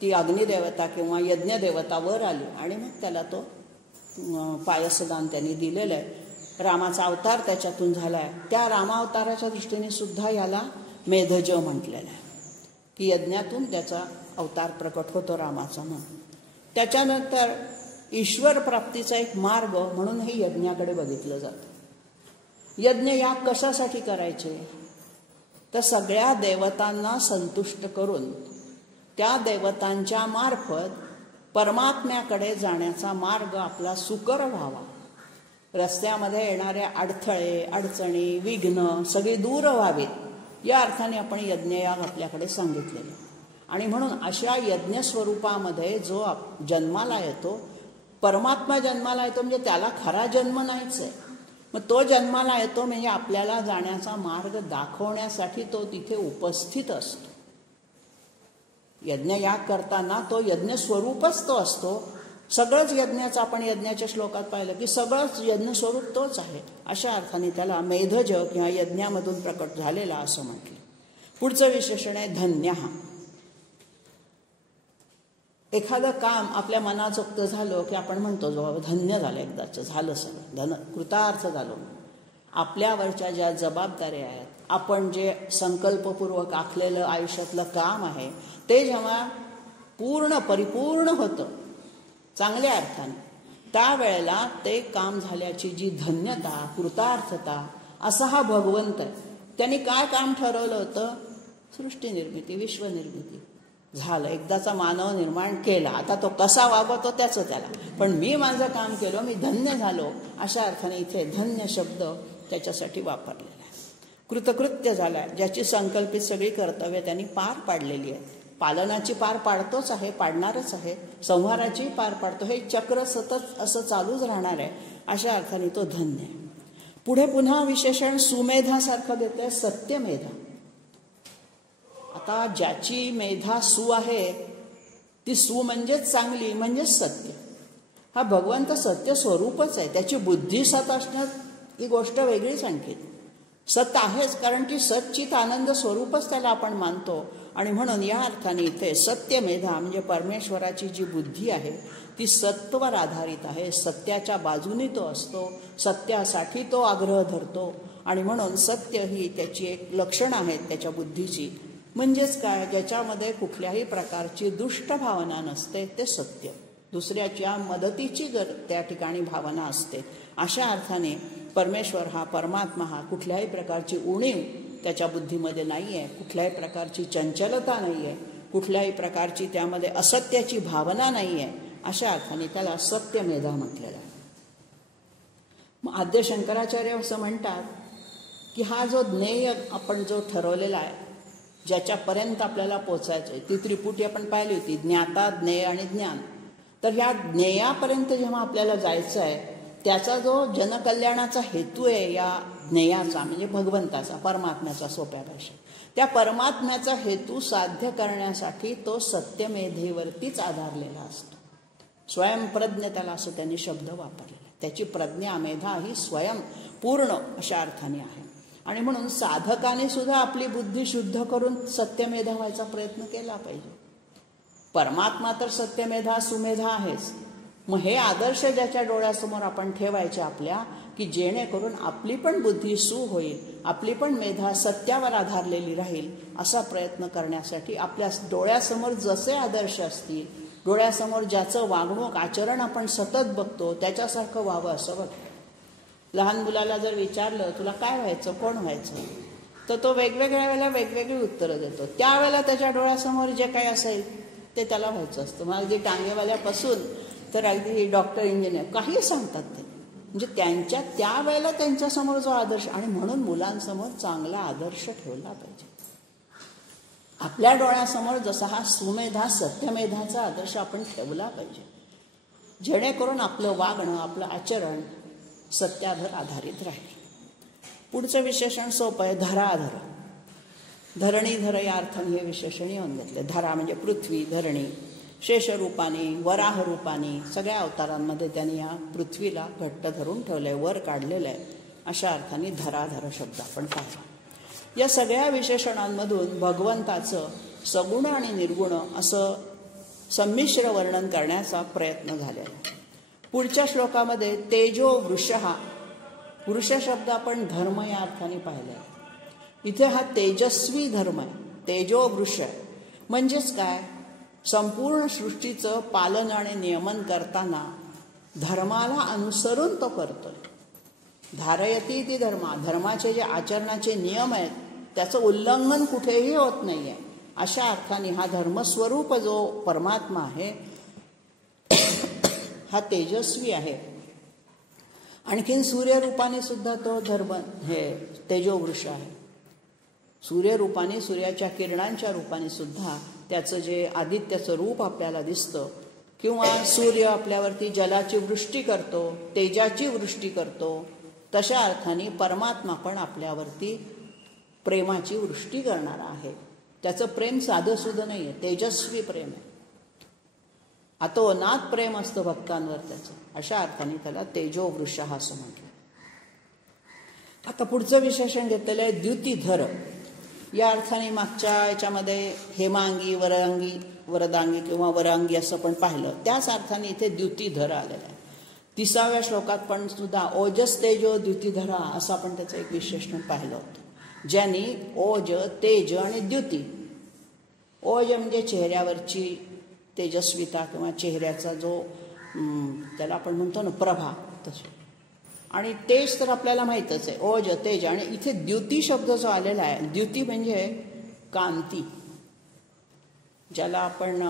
ती अग्निदेवता किंवा यज्ञदेवता वर आली आणि मग त्याला तो पायसदान त्यांनी दिलेलं आहे. रामाचा अवतार त्याच्यातून झाला आहे. त्या रामावताराच्या दृष्टीने सुद्धा याला मेधज म्हटलेलं आहे की यज्ञातून त्याचा अवतार प्रकट होतो रामाचा म्हणून. त्याच्यानंतर ईश्वर प्राप्तीचा एक मार्ग म्हणून हे यज्ञाकडे बघितलं जातं. यज्ञ याग कशासाठी करायचे? तर सगळ्या देवतांना संतुष्ट करून त्या देवतांच्या मार्फत परमात्म्याकडे जाण्याचा मार्ग आपला सुकर व्हावा. रस्त्यामध्ये येणारे अडथळे, अडचणी, विघ्न सगळी दूर व्हावीत या अर्थाने आपण यज्ञयाग आपल्याकडे सांगितलेले. आणि म्हणून अशा यज्ञ स्वरूपामध्ये जो जन्माला येतो, परमात्मा जन्माला येतो म्हणजे त्याला खरा जन्म नाहीच आहे. मग तो जन्माला येतो म्हणजे आपल्याला जाण्याचा मार्ग दाखवण्यासाठी तो तिथे उपस्थित असतो. यज्ञयाग करताना तो यज्ञ स्वरूपच तो असतो. सगळंच यज्ञाचं आपण यज्ञाच्या श्लोकात पाहिलं की सगळंच यज्ञ स्वरूप तोच आहे. अशा अर्थाने त्याला मेधज किंवा यज्ञामधून प्रकट झालेला असं म्हटलं. पुढचं विशेषण आहे धन्य. एखादं काम आपल्या मनाचोक्त झालं की आपण म्हणतो जो बाबा धन्य झालं, एकदाचं झालं सगळं, कृतार्थ झालो. आपल्यावरच्या ज्या जबाबदाऱ्या आहेत, आपण जे संकल्पपूर्वक आखलेलं आयुष्यातलं काम आहे ते जेव्हा पूर्ण परिपूर्ण होतं चांगल्या अर्थाने, त्यावेळेला ते काम झाल्याची जी धन्यता, कृतार्थता, असा हा भगवंत आहे. त्यांनी काय काम ठरवलं होतं? सृष्टी निर्मिती, विश्वनिर्मिती. झालं, एकदाचा मानव निर्माण केला, आता तो कसा वागवतो त्याचं त्याला, पण मी माझं काम केलं, मी धन्य झालो. अशा अर्थाने इथे धन्य शब्द त्याच्यासाठी वापरलेला आहे. कृतकृत्य झाला, ज्याची संकल्पित सगळी कर्तव्य त्यांनी पार पाडलेली आहेत. पालनाची पार पाडतोच आहे, पाडणारच आहे, संहाराची पार पाडतो. हे चक्र सतत असं चालूच राहणार आहे. अशा अर्थाने तो धन्य आहे. पुढे पुन्हा विशेषण सुमेधासारखं देत आहे, सत्यमेधा. आता ज्याची मेधा सु आहे ती सु म्हणजेच चांगली, म्हणजेच सत्य. हा भगवंत सत्य स्वरूपच आहे. त्याची बुद्धी सत असण्यात ही गोष्ट वेगळीच. आणखी सत आहेच, कारण ती सच्चित आनंद स्वरूपच त्याला आपण मानतो. आणि म्हणून या अर्थाने इथे सत्यमेधा म्हणजे परमेश्वराची जी बुद्धी आहे ती सत्वर आधारित आहे. सत्याच्या बाजूने तो असतो, सत्यासाठी तो आग्रह धरतो. आणि म्हणून सत्य ही त्याची एक लक्षणं आहेत त्याच्या बुद्धीची. म्हणजेच काय? ज्याच्यामध्ये कुठल्याही प्रकारची दुष्ट भावना नसते ते सत्य. दुसऱ्याच्या मदतीची त्या ठिकाणी भावना असते. अशा अर्थाने परमेश्वर हा, परमात्मा हा, कुठल्याही प्रकारची उणीव त्याच्या बुद्धीमध्ये नाही आहे, कुठल्याही प्रकारची चंचलता नाही आहे, कुठल्याही प्रकारची त्यामध्ये असत्याची भावना नाही आहे. अशा अर्थाने त्याला सत्यमेधा म्हटलेला आहे. मग आद्य शंकराचार्य असं म्हणतात की हा जो ज्ञेय आपण जो ठरवलेला आहे, ज्याच्यापर्यंत आपल्याला पोचायचं आहे, ती त्रिपुटी आपण पाहिली होती, ज्ञाता, ज्ञेय आणि ज्ञान. तर ह्या ज्ञेयापर्यंत जेव्हा आपल्याला जायचं आहे, त्याचा जो जनकल्याणाचा हेतू आहे या ज्ञेयाचा, म्हणजे भगवंताचा, परमात्म्याचा सोप्या भाषेत, त्या परमात्म्याचा हेतू साध्य करण्यासाठी तो सत्यमेधेवरतीच आधारलेला असतो. स्वयंप्रज्ञ त्याला असं त्यांनी शब्द वापरलेला. त्याची प्रज्ञा, मेधा ही स्वयं पूर्ण अशा अर्थाने आहे. आणि म्हणून साधकाने सुद्धा आपली बुद्धी शुद्ध करून सत्यमेधा व्हायचा प्रयत्न केला पाहिजे. परमात्मा तर सत्यमेधा, सुमेधा आहेच. मग हे आदर्श ज्याच्या डोळ्यासमोर आपण ठेवायचे आपल्या, की जेणेकरून आपली पण बुद्धी सु होईल, आपली पण मेधा सत्यावर आधारलेली राहील, असा प्रयत्न करण्यासाठी आपल्या डोळ्यासमोर जसे आदर्श असतील, डोळ्यासमोर ज्याचं वागणूक, आचरण आपण सतत बघतो त्याच्यासारखं व्हावं असं बघ. लहान मुलाला जर विचारलं तुला काय व्हायचं, कोण व्हायचं, तर तो वेगवेगळ्या वेळेला वेगवेगळी उत्तरं देतो. त्यावेळेला त्याच्या डोळ्यासमोर जे काही असेल ते त्याला व्हायचं असतं. मग अगदी टांगेवाल्यापासून तर अगदी डॉक्टर, इंजिनियर, काही सांगतात ते. म्हणजे त्यांच्या त्यावेळेला त्यांच्यासमोर जो आदर्श, आणि म्हणून मुलांसमोर चांगला आदर्श ठेवला पाहिजे. आपल्या डोळ्यासमोर जसा हा सुमेधा, सत्यमेधाचा आदर्श आपण ठेवला पाहिजे, जेणेकरून आपलं वागणं, आपलं आचरण सत्यावर आधारित राहील. पुढचं विशेषण सोपं आहे, धराधर. धरणीधर या अर्थाने हे विशेषण येऊन घेतले. धरा म्हणजे पृथ्वी, धरणी. शेषरूपाने, वराह रूपाने सगळ्या अवतारांमध्ये त्यांनी या पृथ्वीला घट्ट धरून ठेवलंय, वर काढलेलं आहे. अशा अर्थाने धराधर शब्द आपण पाहिला. या सगळ्या विशेषणांमधून भगवंताचं सगुण आणि निर्गुण असं संमिश्र वर्णन करण्याचा प्रयत्न झालेला आहे. पुढच्या श्लोकामध्ये तेजो वृष, हा वृष शब्द आपण धर्म या अर्थाने पाहिला आहे. इथे हा तेजस्वी धर्म आहे, तेजो वृष. म्हणजेच काय? संपूर्ण सृष्टीचं पालन आणि नियमन करताना धर्माला अनुसरून तो करतोय. धारयती ती धर्मा, धर्माचे जे आचरणाचे नियम आहेत त्याचं उल्लंघन कुठेही होत नाही आहे. अशा अर्थाने हा धर्मस्वरूप जो परमात्मा आहे हा तेजस्वी आहे. आणखीन सूर्यरूपाने सुद्धा तो धर्म हे तेजोवृष आहे. सूर्यरूपाने, सूर्याच्या किरणांच्या रूपाने सुद्धा त्याचं जे आदित्याचं रूप आपल्याला दिसतं, किंवा सूर्य आपल्यावरती जलाची वृष्टी करतो, तेजाची वृष्टी करतो, तशा अर्थाने परमात्मा पण आपल्यावरती प्रेमाची वृष्टी करणारा आहे. त्याचं प्रेम साधं सुद्धा नाही आहे, तेजस्वी प्रेम आहे. अतोनात प्रेम असतं भक्तांवर त्याचं. अशा अर्थाने त्याला तेजोवृषः असं म्हटलं. आता पुढचं विशेषण घेतलेलं आहे द्युतीधर. या अर्थाने मागच्या याच्यामध्ये हेमांगी, वरदांगी किंवा वरांगी असं पण पाहिलं. त्याच अर्थाने इथे द्युतीधर आलेलं आहे. 30व्या श्लोकात पण सुद्धा ओजस तेजो द्युतीधरा असं आपण त्याचं एक विशेषण पाहिलं होतं, ज्यांनी ओज, तेज आणि द्युती. ओज म्हणजे चेहऱ्यावरची तेजस्विता किंवा चेहऱ्याचा जो त्याला आपण म्हणतो ना प्रभा, तसे. आणि तेज तर आपल्याला माहीतच आहे, ओज, तेज. आणि इथे द्युती शब्द जो आलेला आहे, द्युती म्हणजे कांती, ज्याला आपण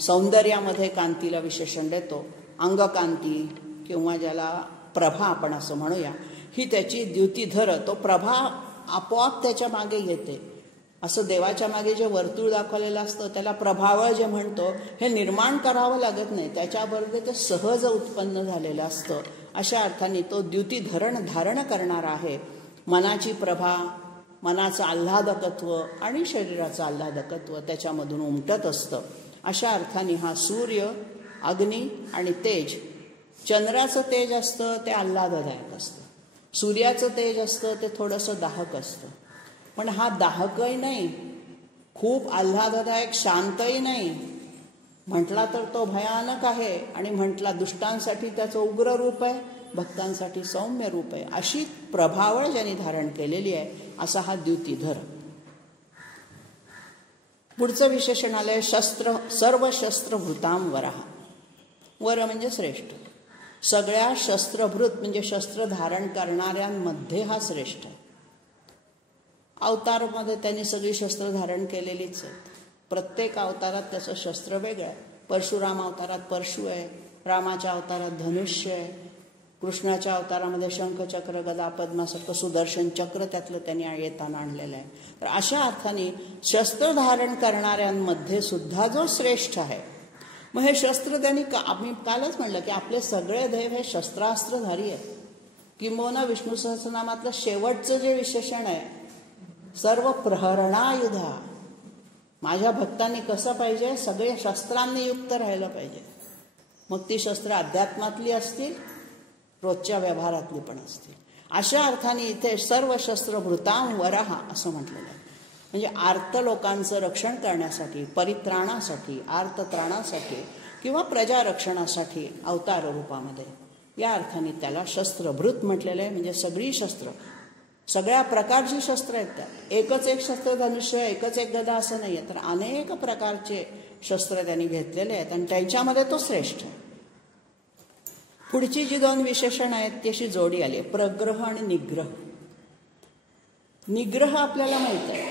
सौंदर्यामध्ये कांतीला विशेषण देतो, अंगकांती किंवा ज्याला प्रभा आपण असं म्हणूया, ही त्याची द्युतीधर. तो प्रभा आपोआप त्याच्या मागे येते. असं देवाच्या मागे जे वर्तुळ दाखवलेलं असतं त्याला प्रभावळ जे म्हणतो, हे निर्माण करावं लागत नाही, त्याच्याबरोबर ते सहज उत्पन्न झालेलं असतं. अशा अर्थाने तो धारण करणारा आहे. मनाची प्रभा, मनाचं आल्हादकत्व आणि शरीराचं आल्हादकत्व त्याच्यामधून उमटत असतं. अशा अर्थाने हा सूर्य, अग्नी आणि तेज. चंद्राचं तेज असतं ते आल्हाददायक असतं, सूर्याचं तेज असतं ते थोडंसं दाहक असतं. पण हा दाहकही नाही, खूप आल्हाददायक शांतही नाही. म्हटला तर तो भयानक आहे, आणि म्हटला दुष्टांसाठी त्याचं उग्र रूप आहे, भक्तांसाठी सौम्य रूप आहे. अशी प्रभावळ ज्यांनी धारण केलेली आहे असा हा द्युतीधर. पुढचं विशेषण आलंय शस्त्र, सर्व शस्त्रभृताम वराह. वर म्हणजे श्रेष्ठ. सगळ्या शस्त्रभृत म्हणजे शस्त्र धारण करणाऱ्यांमध्ये हा श्रेष्ठ आहे. अवतारमध्ये त्यांनी सगळी शस्त्र धारण केलेलीच आहेत. प्रत्येक अवतारात त्याचं शस्त्र वेगळं आहे. परशुराम अवतारात परशु आहे, रामाच्या अवतारात धनुष्य आहे, कृष्णाच्या अवतारामध्ये शंखचक्र, गदा, पद्मासारखं सुदर्शन चक्र त्यातलं त्यांनी येताना आणलेलं आहे. तर अशा अर्थाने शस्त्र धारण करणाऱ्यांमध्ये सुद्धा जो श्रेष्ठ आहे. मग हे शस्त्र त्यांनी आम्ही कालच म्हणलं की आपले सगळे देव हे शस्त्रास्त्रधारी आहेत. किंबहुना विष्णू सहस्रनामातलं शेवटचं जे विशेषण आहे, सर्व प्रहरणायुधा. माझ्या भक्तांनी कसं पाहिजे, सगळे शस्त्रांनी युक्त राहिलं पाहिजे. मग ती शस्त्र अध्यात्मातली असतील, रोजच्या व्यवहारातली पण असतील. अशा अर्थाने इथे सर्व शस्त्रभृतां वराह असं म्हटलेलं आहे. म्हणजे आर्त लोकांचं रक्षण करण्यासाठी, परित्राणासाठी, आर्तत्राणासाठी किंवा प्रजारक्षणासाठी अवतार रूपामध्ये, या अर्थाने त्याला शस्त्रभृत म्हटलेलं आहे. म्हणजे सगळी शस्त्र, सगळ्या प्रकारची शस्त्र आहेत त्यात. एकच एक शस्त्र धनुष्य, एकच एक गदा असं नाही आहे, तर अनेक प्रकारचे शस्त्र त्यांनी घेतलेले आहेत आणि त्यांच्यामध्ये तो श्रेष्ठ आहे. पुढची जी दोन विशेषण आहेत ती अशी जोडी आली, प्रग्रह आणि निग्रह. निग्रह आपल्याला माहित आहे,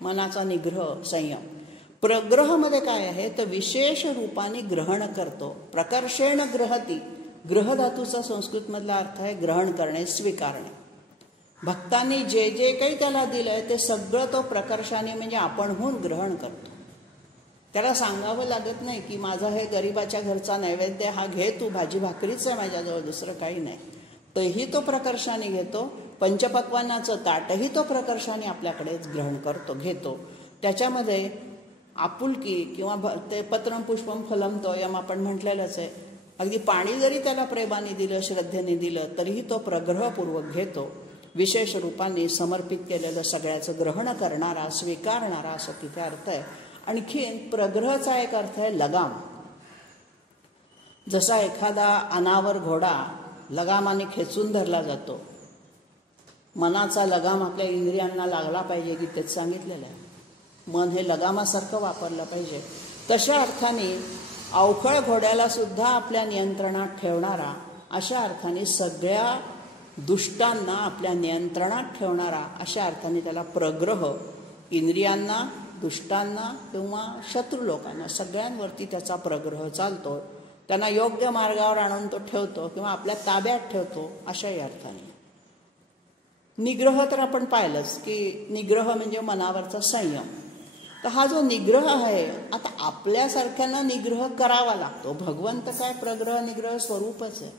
मनाचा निग्रह, संयम. प्रग्रहमध्ये काय आहे तर विशेष रूपाने ग्रहण करतो. प्रकर्षेण ग्रहती, ग्रह धातूचा संस्कृतमधला अर्थ आहे ग्रहण करणे, स्वीकारणे. भक्तांनी जे जे काही त्याला दिलंय ते सगळं तो प्रकर्षाने म्हणजे आपणहून ग्रहण करतो. त्याला सांगावं लागत नाही की माझं हे गरिबाच्या घरचा नैवेद्य हा घे तू, भाजी भाकरीच आहे माझ्याजवळ, दुसरं काही नाही. तोही तो प्रकर्षाने घेतो. पंचपक्वान्नाचं ताटही तो प्रकर्षाने आपल्याकडेच ग्रहण करतो, घेतो. त्याच्यामध्ये आपुलकी किंवा ते पत्रम पुष्पम फलम तोयम आपण म्हटलेलंच आहे. अगदी पाणी जरी त्याला प्रेमाने दिलं, श्रद्धेने दिलं, तरीही तो प्रग्रहपूर्वक घेतो. विशेष रूपाने समर्पित केलेलं सगळ्याचं ग्रहण करणारा, स्वीकारणारा असं तिथे अर्थ आहे. आणखीन प्रग्रहचा एक अर्थ आहे लगाम. जसा एखादा अनावर घोडा लगामाने खेचून धरला जातो, मनाचा लगाम आपल्या इंद्रियांना लागला पाहिजे, गीतेत सांगितलेलं आहे. मन हे लगामासारखं वापरलं पाहिजे. तशा अर्थाने अवखळ घोड्याला सुद्धा आपल्या नियंत्रणात ठेवणारा, अशा अर्थाने सगळ्या दुष्टांना आपल्या नियंत्रणात ठेवणारा, अशा अर्थाने त्याला प्रग्रह, इंद्रियांना, दुष्टांना किंवा शत्रू लोकांना सगळ्यांवरती त्याचा प्रग्रह चालतो. त्यांना योग्य मार्गावर आणून तो ठेवतो किंवा आपल्या ताब्यात ठेवतो, अशाही अर्थाने. निग्रह तर आपण पाहिलंच की निग्रह म्हणजे मनावरचा संयम. तर हा जो निग्रह आहे, आता आपल्यासारख्यांना निग्रह करावा लागतो. भगवंत काय प्रग्रह निग्रह स्वरूपच आहे,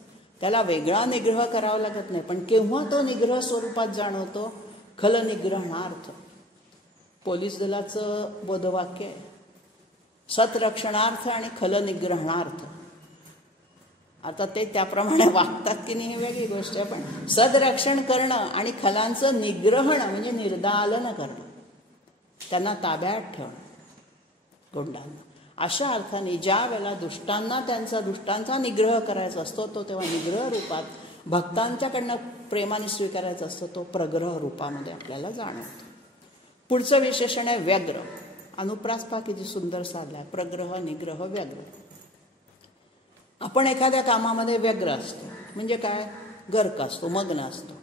त्याला वेगळा निग्रह करावा लागत नाही. पण केव्हा तो निग्रह स्वरूपात जाणवतो, खल निग्रहणार्थ. पोलीस दलाचं बोधवाक्य आहे, सतरक्षणार्थ आणि खलनिग्रहणार्थ. आता ते त्याप्रमाणे वागतात की नाही ही वेगळी गोष्ट आहे, पण सदरक्षण करणं आणि खलांचं निग्रहण म्हणजे निर्दालन करणं, त्यांना ताब्यात ठेवणं गुंडांना. अशा अर्थाने ज्या वेळेला दुष्टांचा निग्रह करायचा असतो तो तेव्हा निग्रह रूपात, भक्तांच्याकडनं प्रेमाने स्वीकारायचा असतो तो प्रग्रह रूपामध्ये आपल्याला जाणवतो. पुढचं विशेषण आहे व्यग्र. अनुप्रास पहा किती सुंदर साधला, प्रग्रह, निग्रह, व्यग्र. आपण एखाद्या कामामध्ये व्यग्र असतो म्हणजे काय, गर्क असतो, मग्न असतो.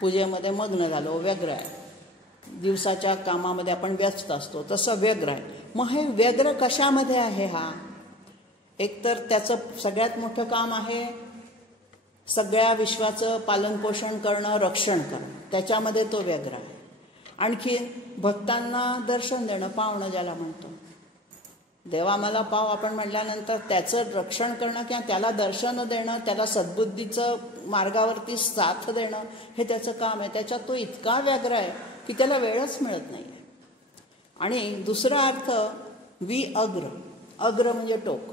पूजेमध्ये मग्न झालो, व्यग्र आहे. दिवसाच्या कामामध्ये आपण व्यस्त असतो, तसं व्यग्र आहे. मग हे व्यग्र कशामध्ये आहे? हा एकतर त्याचं सगळ्यात मोठं काम आहे सगळ्या विश्वाचं पालनपोषण करणं, रक्षण करणं, त्याच्यामध्ये तो व्यग्र आहे. आणखी भक्तांना दर्शन देणं, पावणं ज्याला म्हणतो, देवा मला पाव आपण म्हटल्यानंतर त्याचं रक्षण करणं किंवा त्याला दर्शन देणं, त्याला सद्बुद्धीचं मार्गावरती साथ देणं, हे त्याचं काम आहे. त्याच्यात तो इतका व्यग्र आहे की त्याला वेळच मिळत नाही. आणि दुसरा अर्थ अग्र. अग्र म्हणजे टोक,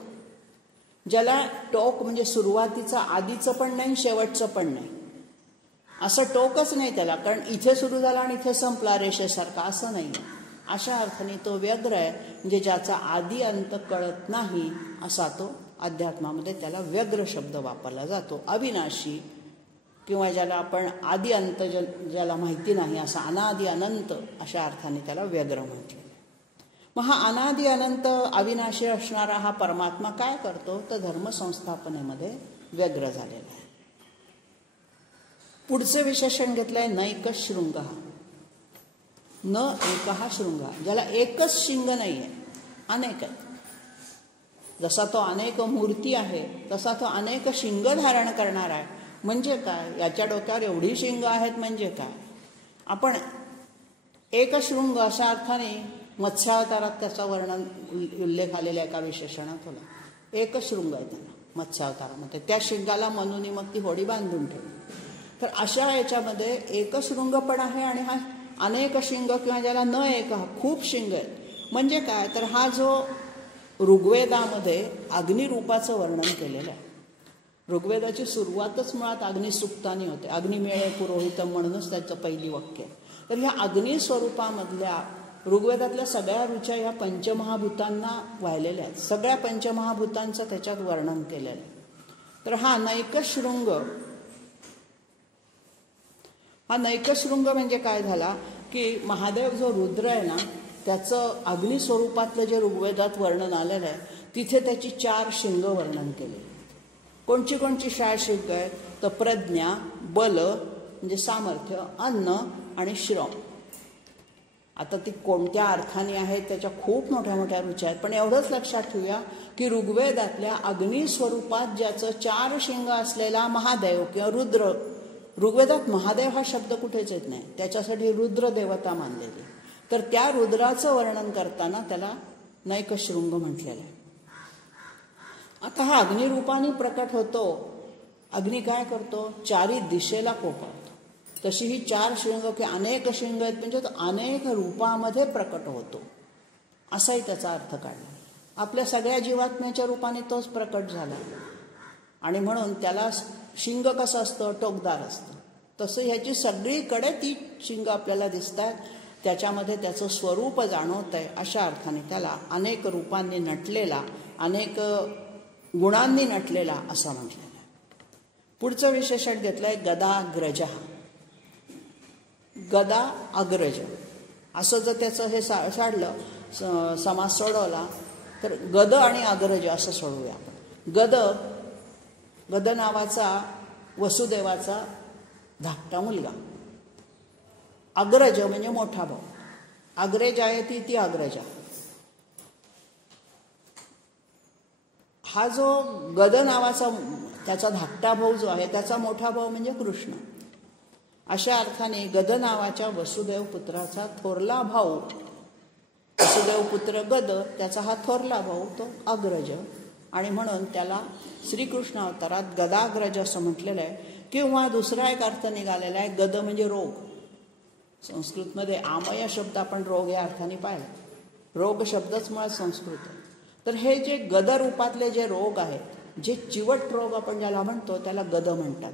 ज्याला टोक म्हणजे सुरुवातीचं आधीचं पण नाही, शेवटचं पण नाही, असं टोकच नाही त्याला, कारण इथे सुरू झाला आणि इथे संपला रेषेसारखा, असं नाही. अशा अर्थाने तो व्यग्र आहे, म्हणजे ज्याचा आदी अंत कळत नाही असा तो अध्यात्मामध्ये त्याला व्यग्र शब्द वापरला जातो. अविनाशी किंवा ज्याला आपण आदी अंत ज्याला माहिती नाही असा अनादी अनंत, अशा अर्थाने त्याला व्यग्र म्हटलं. मग हा अनादी अनंत अविनाशी असणारा हा परमात्मा काय करतो, तर धर्मसंस्थापनेमध्ये व्यग्र झालेला आहे. पुढचं विशेषण घेतलंय नैक शृंग. न एकहा शृंग, ज्याला एकच शिंग नाही आहे, अनेक आहेत. जसा तो अनेक मूर्ती आहे तसा तो अनेक शिंग धारण करणार आहे. म्हणजे काय, याच्या डोक्यावर एवढी शिंग आहेत म्हणजे काय. आपण एकशृंग अशा अर्थाने मत्स्यावतारात त्याचा वर्णन उल्लेख आलेला एका विशेषणात होला. एकशृंग आहे त्यांना मत्स्यावतारामध्ये, त्या शिंगाला मनूनी मग ती होडी बांधून ठेवली. तर अशा याच्यामध्ये एकशृंग पण आहे आणि हा अनेक शिंग किंवा ज्याला न एक, खूप शिंग आहेत. म्हणजे काय, तर हा जो ऋग्वेदामध्ये अग्निरूपाचं वर्णन केलेलं आहे. ऋग्वेदाची सुरुवातच मुळात अग्निसूक्तानी होते. अग्निमेळे पुरोहितम म्हणूनच त्याचं पहिली वाक्य आहे. तर ह्या अग्निस्वरूपामधल्या ऋग्वेदातल्या सगळ्या ऋचा ह्या पंचमहाभूतांना वाहिलेल्या आहेत. सगळ्या पंचमहाभूतांचं त्याच्यात वर्णन केलेलं आहे. तर हा नैकशृंग, हा नैकशृंग म्हणजे काय झाला की महादेव जो रुद्र आहे ना, त्याचं अग्निस्वरूपातलं जे ऋग्वेदात वर्णन आलेलं आहे तिथे त्याची 4 शिंग वर्णन केले. कोणची कोणची 4 शिंग आहेत, तर प्रज्ञा, बल म्हणजे सामर्थ्य, अन्न आणि श्रम. आता ती कोणत्या अर्थाने आहेत त्याच्या खूप मोठ्या मोठ्या रुच्या आहेत, पण एवढंच लक्षात ठेवूया की ऋग्वेदातल्या अग्निस्वरूपात ज्याचं 4 शिंग असलेला महादेव किंवा रुद्र, ऋग्वेदात महादेव हा शब्द कुठेच येत नाही, त्याच्यासाठी रुद्र देवता मानलेली. तर त्या रुद्राचं वर्णन करताना त्याला नैकशृंग म्हटलेलं आहे. आता हा अग्निरूपाने प्रकट होतो. अग्नी काय करतो, 4 दिशेला कोपरतो. तशी ही 4 शिंग की अनेक शिंग आहेत म्हणजे तो अनेक रूपामध्ये प्रकट होतो, असाही त्याचा अर्थ काढला. आपल्या सगळ्या जीवात्म्याच्या रूपाने तोच प्रकट झाला आणि म्हणून त्याला शिंग कसं असतं, टोकदार असतं. तसं ह्याची सगळीकडे ती शिंग आपल्याला दिसतात, त्याच्यामध्ये त्याचं स्वरूप जाणवत आहे. अशा अर्थाने त्याला अनेक रूपांनी नटलेला, अनेक गुणांनी नटलेला असं म्हटलेलं आहे. पुढचं विशेषण घेतलंय गदाग्रज. गदा अग्रज असं जर त्याचं हे साडलं, समास सोडवला तर गद आणि अग्रज असं सोडवूया आपण. गद नावाचा वसुदेवाचा धाकटा मुलगा, अग्रज म्हणजे मोठा भाऊ. अग्रेज आहे ती अग्रजा. हा जो गद नावाचा त्याचा धाकटा भाऊ जो आहे त्याचा मोठा भाऊ म्हणजे कृष्ण. अशा अर्थाने गद नावाच्या वसुदेव पुत्राचा थोरला भाऊ, वसुदेव पुत्र गद, त्याचा हा थोरला भाऊ तो अग्रज, आणि म्हणून त्याला श्रीकृष्ण अवतारात गदाग्रज असं म्हटलेलं आहे. किंवा दुसरा एक अर्थ निघालेला आहे, गद म्हणजे रोग. संस्कृतमध्ये आमय शब्द आपण रोग या अर्थाने पाहिला. रोग शब्दच मुळात संस्कृत आहे. तर हे जे गद रूपातले जे रोग आहेत, जे चिवट रोग आपण ज्याला म्हणतो त्याला गद म्हणतात.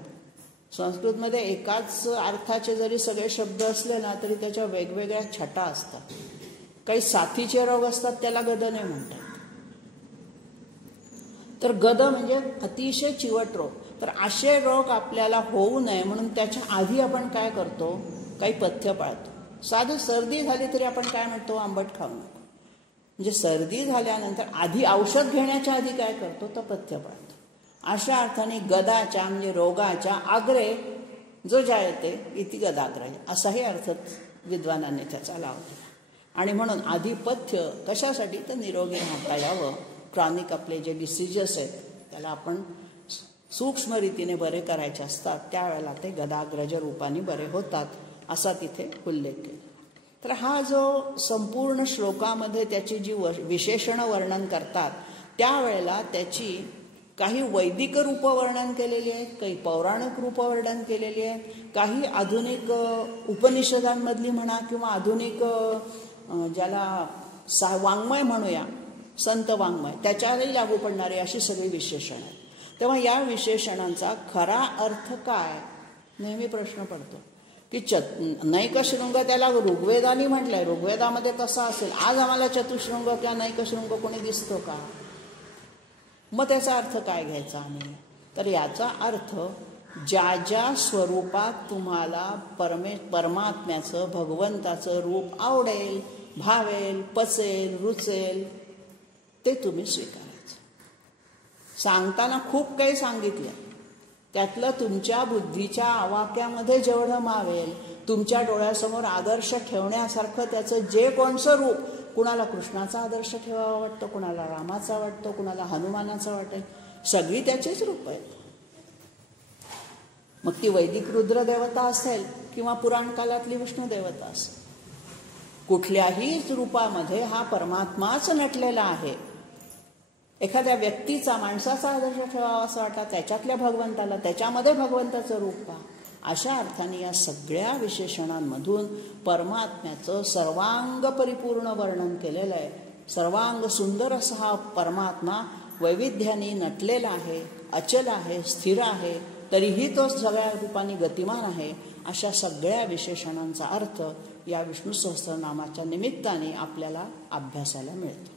संस्कृतमध्ये एकाच अर्थाचे जरी सगळे शब्द असले ना तरी त्याच्या वेगवेगळ्या छटा असतात. काही साथीचे रोग असतात त्याला गद नाही म्हणतात. तर गद म्हणजे अतिशय चिवट रोग. तर असे रोग आपल्याला होऊ नये म्हणून त्याच्या आधी आपण काय करतो, काही पथ्य पाळतो. साधी सर्दी झाली तरी आपण काय म्हणतो, आंबट खाऊ नको. म्हणजे सर्दी झाल्यानंतर आधी औषध घेण्याच्या आधी काय करतो, तर पथ्य पाळतो. अशा अर्थाने गदाच्या म्हणजे रोगाच्या आग्रे जो जायते इति गदाग्रह असाही अर्थ विद्वानांनी त्याचा लावला. आणि म्हणून आधी पथ्य कशासाठी, तर निरोगी राहता यावं. क्रॉनिक आपले जे डिसीजेस आहेत त्याला आपण सूक्ष्म रीतीने बरे करायचे असतात, त्यावेळेला ते गदाग्रज रूपाने बरे होतात असा तिथे उल्लेख केला. तर हा जो संपूर्ण श्लोकामध्ये त्याची जी विशेषणं वर्णन करतात त्यावेळेला त्याची काही वैदिक रूपं वर्णन केलेली आहेत, काही पौराणिक रूपं वर्णन केलेली आहेत, काही आधुनिक उपनिषदांमधली म्हणा किंवा आधुनिक ज्याला वाङ्मय म्हणूया, संत वाङ्मय, त्याच्यावरही लागू पडणारी अशी सगळी विशेषणं आहेत. तेव्हा या विशेषणांचा खरा अर्थ काय नेहमी प्रश्न पडतो की नैकशृंग त्याला ऋग्वेदानी म्हटलंय, ऋग्वेदामध्ये तसा असेल, आज आम्हाला चतुशृंग किंवा नैकशृंग कोणी दिसतो का, मग त्याचा अर्थ काय घ्यायचा आम्ही. तर याचा अर्थ ज्या ज्या स्वरूपात तुम्हाला परमात्म्याचं भगवंताचं रूप आवडेल, भावेल, पचेल, रुचेल ते तुम्ही स्वीकारायचं. सांगताना खूप काही सांगितलं, त्यातलं तुमच्या बुद्धीच्या आवाक्यामध्ये जेवढं मावेल, तुमच्या डोळ्यासमोर आदर्श ठेवण्यासारखं त्याचं जे कोणचं रूप, कुणाला कृष्णाचा आदर्श ठेवावा वाटतो, कुणाला रामाचा वाटतो, कुणाला हनुमानाचा वाटेल, सगळी त्याचीच रूप आहेत. मग ती वैदिक रुद्र देवता असेल किंवा पुराण काळातली विष्णू देवता असेल, कुठल्याही रूपामध्ये हा परमात्माच नटलेला आहे. एखाद्या व्यक्तीचा, माणसाचा आदर्श ठेवावा असं वाटतं, त्याच्यातल्या भगवंताला, त्याच्यामध्ये भगवंताचं रूप पहा. अशा अर्थाने या सगळ्या विशेषणांमधून परमात्म्याचं सर्वांग परिपूर्ण वर्णन केलेलं आहे. सर्वांग सुंदर असा हा परमात्मा वैविध्याने नटलेला आहे, अचल आहे, स्थिर आहे, तरीही तो सगळ्या रूपाने गतिमान आहे. अशा सगळ्या विशेषणांचा अर्थ या विष्णू सहस्त्रनामाच्या निमित्ताने आपल्याला अभ्यासाला मिळतो.